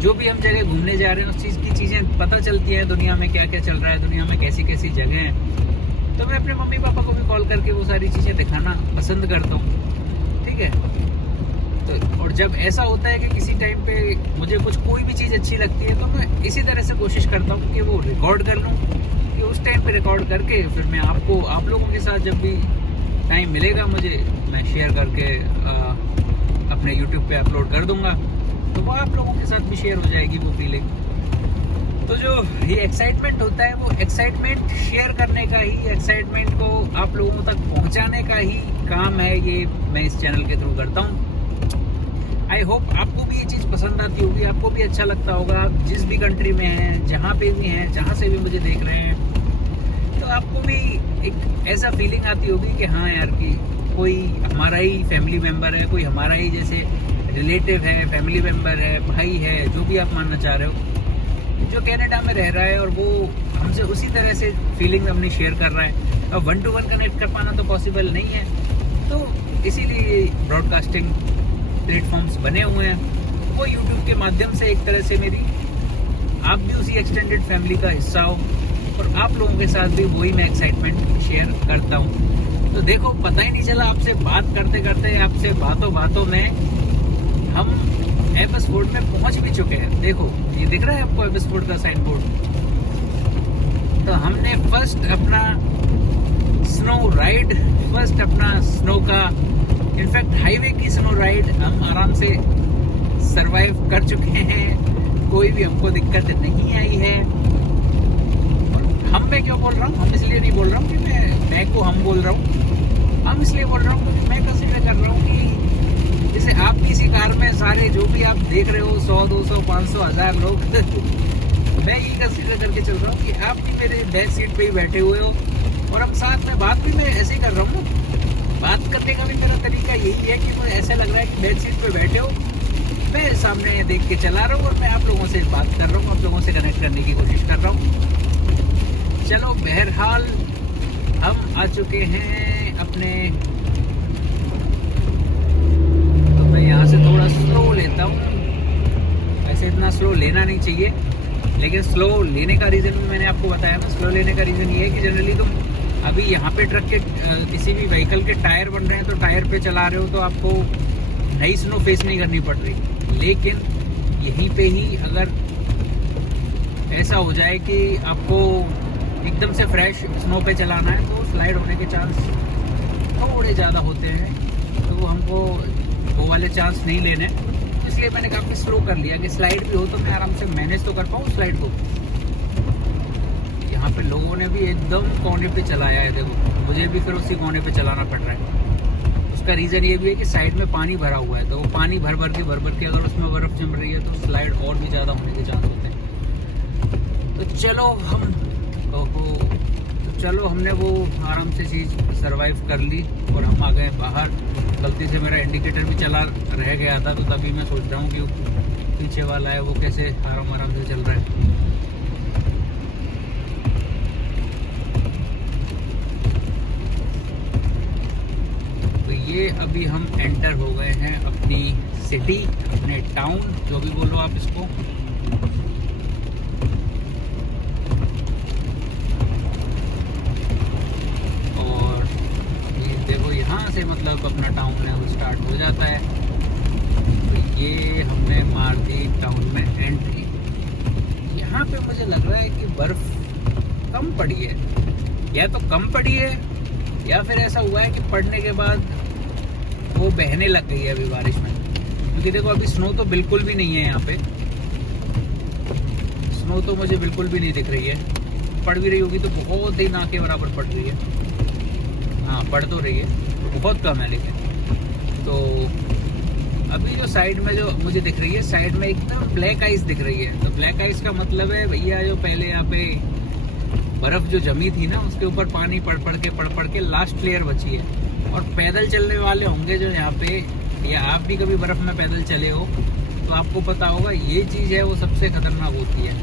जो भी हम जगह घूमने जा रहे हैं उस चीज़ की चीज़ें पता चलती हैं, दुनिया में क्या क्या चल रहा है, दुनिया में कैसी कैसी जगह हैं। तो मैं अपने मम्मी पापा को भी कॉल करके वो सारी चीज़ें दिखाना पसंद करता हूँ, ठीक है। तो और जब ऐसा होता है कि किसी टाइम पे मुझे कोई भी चीज़ अच्छी लगती है, तो मैं इसी तरह से कोशिश करता हूँ कि वो रिकॉर्ड कर लूँ, कि उस टाइम पे रिकॉर्ड करके फिर मैं आप लोगों के साथ जब भी टाइम मिलेगा मुझे, मैं शेयर करके अपने YouTube पे अपलोड कर दूंगा, तो वो आप लोगों के साथ भी शेयर हो जाएगी वो फीलिंग। तो जो ये एक्साइटमेंट होता है, वो एक्साइटमेंट शेयर करने का ही, एक्साइटमेंट को आप लोगों तक पहुंचाने का ही काम है, ये मैं इस चैनल के थ्रू करता हूँ। आई होप आपको भी ये चीज़ पसंद आती होगी, आपको भी अच्छा लगता होगा। आप जिस भी कंट्री में हैं, जहाँ पे भी हैं, जहाँ से भी मुझे देख रहे हैं, तो आपको भी एक ऐसा फीलिंग आती होगी कि हाँ यार, कि कोई हमारा ही फैमिली मेम्बर है, कोई हमारा ही जैसे रिलेटिव है, फैमिली मेम्बर है, भाई है, जो भी आप मानना चाह रहे हो, जो कनाडा में रह रहा है और वो हमसे उसी तरह से फीलिंग अपनी शेयर कर रहा है। अब 1 to 1 कनेक्ट कर पाना तो पॉसिबल नहीं है, तो इसीलिए ब्रॉडकास्टिंग प्लेटफॉर्म्स बने हुए हैं, वो यूट्यूब के माध्यम से एक तरह से मेरी, आप भी उसी एक्सटेंडेड फैमिली का हिस्सा हो और आप लोगों के साथ भी वही मैं एक्साइटमेंट शेयर करता हूँ। तो देखो, पता ही नहीं चला, आपसे बात करते करते, आपसे बातों बातों में हम एबसफोर्ड में पहुंच भी चुके हैं। देखो, ये दिख रहा है आपको एबसफोर्ड का साइन बोर्ड। तो हमने फर्स्ट अपना स्नो राइड, फर्स्ट अपना स्नो का, इनफैक्ट हाईवे की स्नो राइड हम आराम से सरवाइव कर चुके हैं। कोई भी हमको दिक्कत नहीं आई है। और हम, मैं क्यों बोल रहा हूँ, हम इसलिए नहीं बोल रहा हूँ कि मैं को हम बोल रहा हूँ, हम इसलिए बोल रहा हूँ क्योंकि मैं कंसीडर कर रहा हूँ कि जैसे आप किसी कार में सारे जो भी आप देख रहे हो 100, 200, 500, 1000 लोग मैं ये कंसीडर करके चल रहा हूँ कि आप भी मेरे बैक सीट पे ही बैठे हुए हो और हम साथ में बात भी मैं ऐसे ही कर रहा हूँ। बात करने का भी मेरा तरीका यही है कि मुझे ऐसा लग रहा है कि बैक सीट पे बैठे हो, मैं सामने देख के चला रहा हूँ और मैं आप लोगों से बात कर रहा हूँ, आप लोगों से कनेक्ट करने की कोशिश कर रहा हूँ। चलो, बहरहाल हम आ चुके हैं अपने, तो मैं यहाँ से थोड़ा स्लो लेता हूँ। वैसे इतना स्लो लेना नहीं चाहिए, लेकिन स्लो लेने का रीज़न भी मैंने आपको बताया ना। स्लो लेने का रीज़न ये है कि जनरली तुम अभी यहाँ पे ट्रक के किसी भी व्हीकल के टायर बन रहे हैं तो टायर पे चला रहे हो तो आपको नई स्नो फेस नहीं करनी पड़ रही। लेकिन यहीं पे ही अगर ऐसा हो जाए कि आपको एकदम से फ्रेश स्नो पे चलाना है तो स्लाइड होने के चांस थोड़े ज़्यादा होते हैं, तो हमको वो वाले चांस नहीं लेने। इसलिए मैंने काफ़ी स्लो कर लिया कि स्लाइड भी हो तो मैं आराम से मैनेज तो कर पाऊँ स्लाइड को। यहाँ पे लोगों ने भी एकदम कोने पे चलाया है, देखो मुझे भी फिर उसी कोने पे चलाना पड़ रहा है। उसका रीज़न ये भी है कि साइड में पानी भरा हुआ है, तो वो पानी भर भर के अगर उसमें बर्फ़ जम रही है तो स्लाइड और भी ज़्यादा होने के चांस होते हैं। तो चलो हमने वो आराम से चीज़ सरवाइव कर ली और हम आ गए बाहर। गलती से मेरा इंडिकेटर भी चला रह गया था, तो तभी मैं सोच रहा हूँ कि पीछे वाला है वो कैसे आराम से चल रहा है। तो ये अभी हम एंटर हो गए हैं अपनी सिटी, अपने टाउन, जो भी बोलो आप इसको। से मतलब अपना टाउन है वो स्टार्ट हो जाता है। तो ये हमने मार दी टाउन में एंट्री। यहाँ पे मुझे लग रहा है कि बर्फ कम पड़ी है, या तो कम पड़ी है या फिर ऐसा हुआ है कि पड़ने के बाद वो बहने लग गई है अभी बारिश में। क्योंकि देखो अभी स्नो तो बिल्कुल भी नहीं है यहाँ पे, स्नो तो मुझे बिल्कुल भी नहीं दिख रही है। पड़ भी रही होगी तो बहुत ही ना के बराबर पड़ रही है। हाँ, पड़ तो रही है, बहुत कम है। लेकिन तो अभी जो साइड में जो मुझे दिख रही है, साइड में एकदम ब्लैक आइस दिख रही है। तो ब्लैक आइस का मतलब है भैया जो पहले यहाँ पे बर्फ जो जमी थी ना, उसके ऊपर पानी पड़ पड़ के लास्ट लेयर बची है। और पैदल चलने वाले होंगे जो यहाँ पे, या आप भी कभी बर्फ में पैदल चले हो तो आपको पता होगा ये चीज़ है वो सबसे खतरनाक होती है।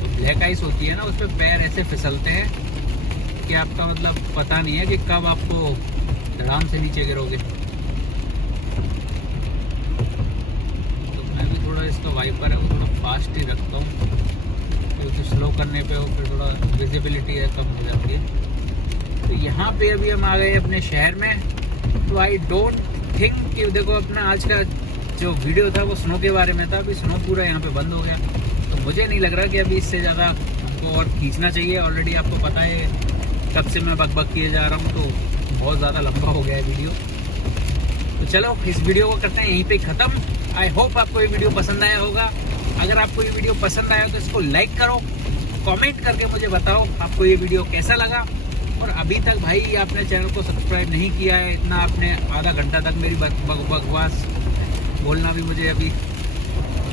तो ब्लैक आइस होती है ना, उस पर पैर ऐसे फिसलते हैं कि आपका मतलब पता नहीं है कि कब आपको आराम से नीचे गिरोगे। तो मैं भी थोड़ा इसका वाइपर है वो थोड़ा फास्ट ही रखता हूँ, क्योंकि स्लो करने पे वो फिर थोड़ा विजिबिलिटी है कम हो जाती है। तो यहाँ पे अभी हम आ गए अपने शहर में। तो आई डोंट थिंक कि देखो अपना आज का जो वीडियो था वो स्नो के बारे में था। अभी स्नो पूरा यहाँ पे बंद हो गया, तो मुझे नहीं लग रहा कि अभी इससे ज़्यादा हमको और खींचना चाहिए। ऑलरेडी आपको पता है कब से मैं बक किए जा रहा हूँ, तो बहुत ज़्यादा लंबा हो गया है वीडियो। तो चलो इस वीडियो को करते हैं यहीं पे ख़त्म। आई होप आपको ये वीडियो पसंद आया होगा। अगर आपको ये वीडियो पसंद आया तो इसको लाइक करो, कमेंट करके मुझे बताओ आपको ये वीडियो कैसा लगा। और अभी तक भाई आपने चैनल को सब्सक्राइब नहीं किया है, इतना आपने आधा घंटा तक मेरी बकवास बोलना भी मुझे अभी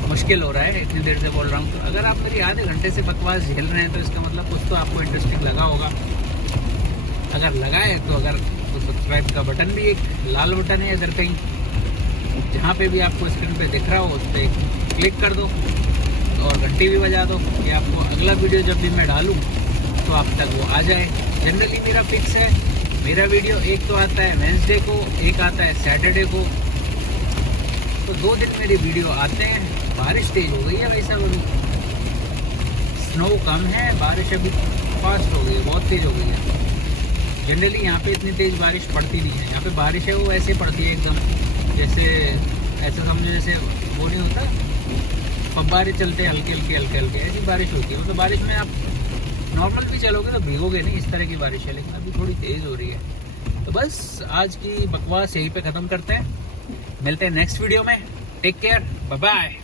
मुश्किल हो रहा है, इतनी देर से बोल रहा हूँ। तो अगर आप मेरी आधे घंटे से बकवास झेल रहे हैं तो इसका मतलब कुछ तो आपको इंटरेस्टिंग लगा होगा। अगर लगा है तो सब्सक्राइब का बटन भी एक लाल बटन है इधर कहीं, जहाँ पे भी आपको स्क्रीन पे दिख रहा हो उस पर क्लिक कर दो और घंटी भी बजा दो कि आपको अगला वीडियो जब भी मैं डालूँ तो आप तक वो आ जाए। जनरली मेरा फिक्स है, मेरा वीडियो एक तो आता है वेडनेसडे को, एक आता है सैटरडे को। तो 2 दिन मेरी वीडियो आते हैं। बारिश तेज हो गई है भाई साहब, अभी स्नो कम है, बारिश अभी फास्ट हो गई है, बहुत तेज हो गई है। जनरली यहाँ पे इतनी तेज बारिश पड़ती नहीं है। यहाँ पे बारिश है वो ऐसे पड़ती है एकदम, जैसे ऐसा समझो जैसे वो नहीं होता, फव्वारे चलते हल्के हल्के, ऐसी बारिश होती है। मतलब बारिश में आप नॉर्मल भी चलोगे तो भीगोगे नहीं, इस तरह की बारिश है। लेकिन अभी थोड़ी तेज हो रही है। तो बस आज की बकवास यहीं पे ख़त्म करते हैं, मिलते हैं नेक्स्ट वीडियो में। Take care, bye bye.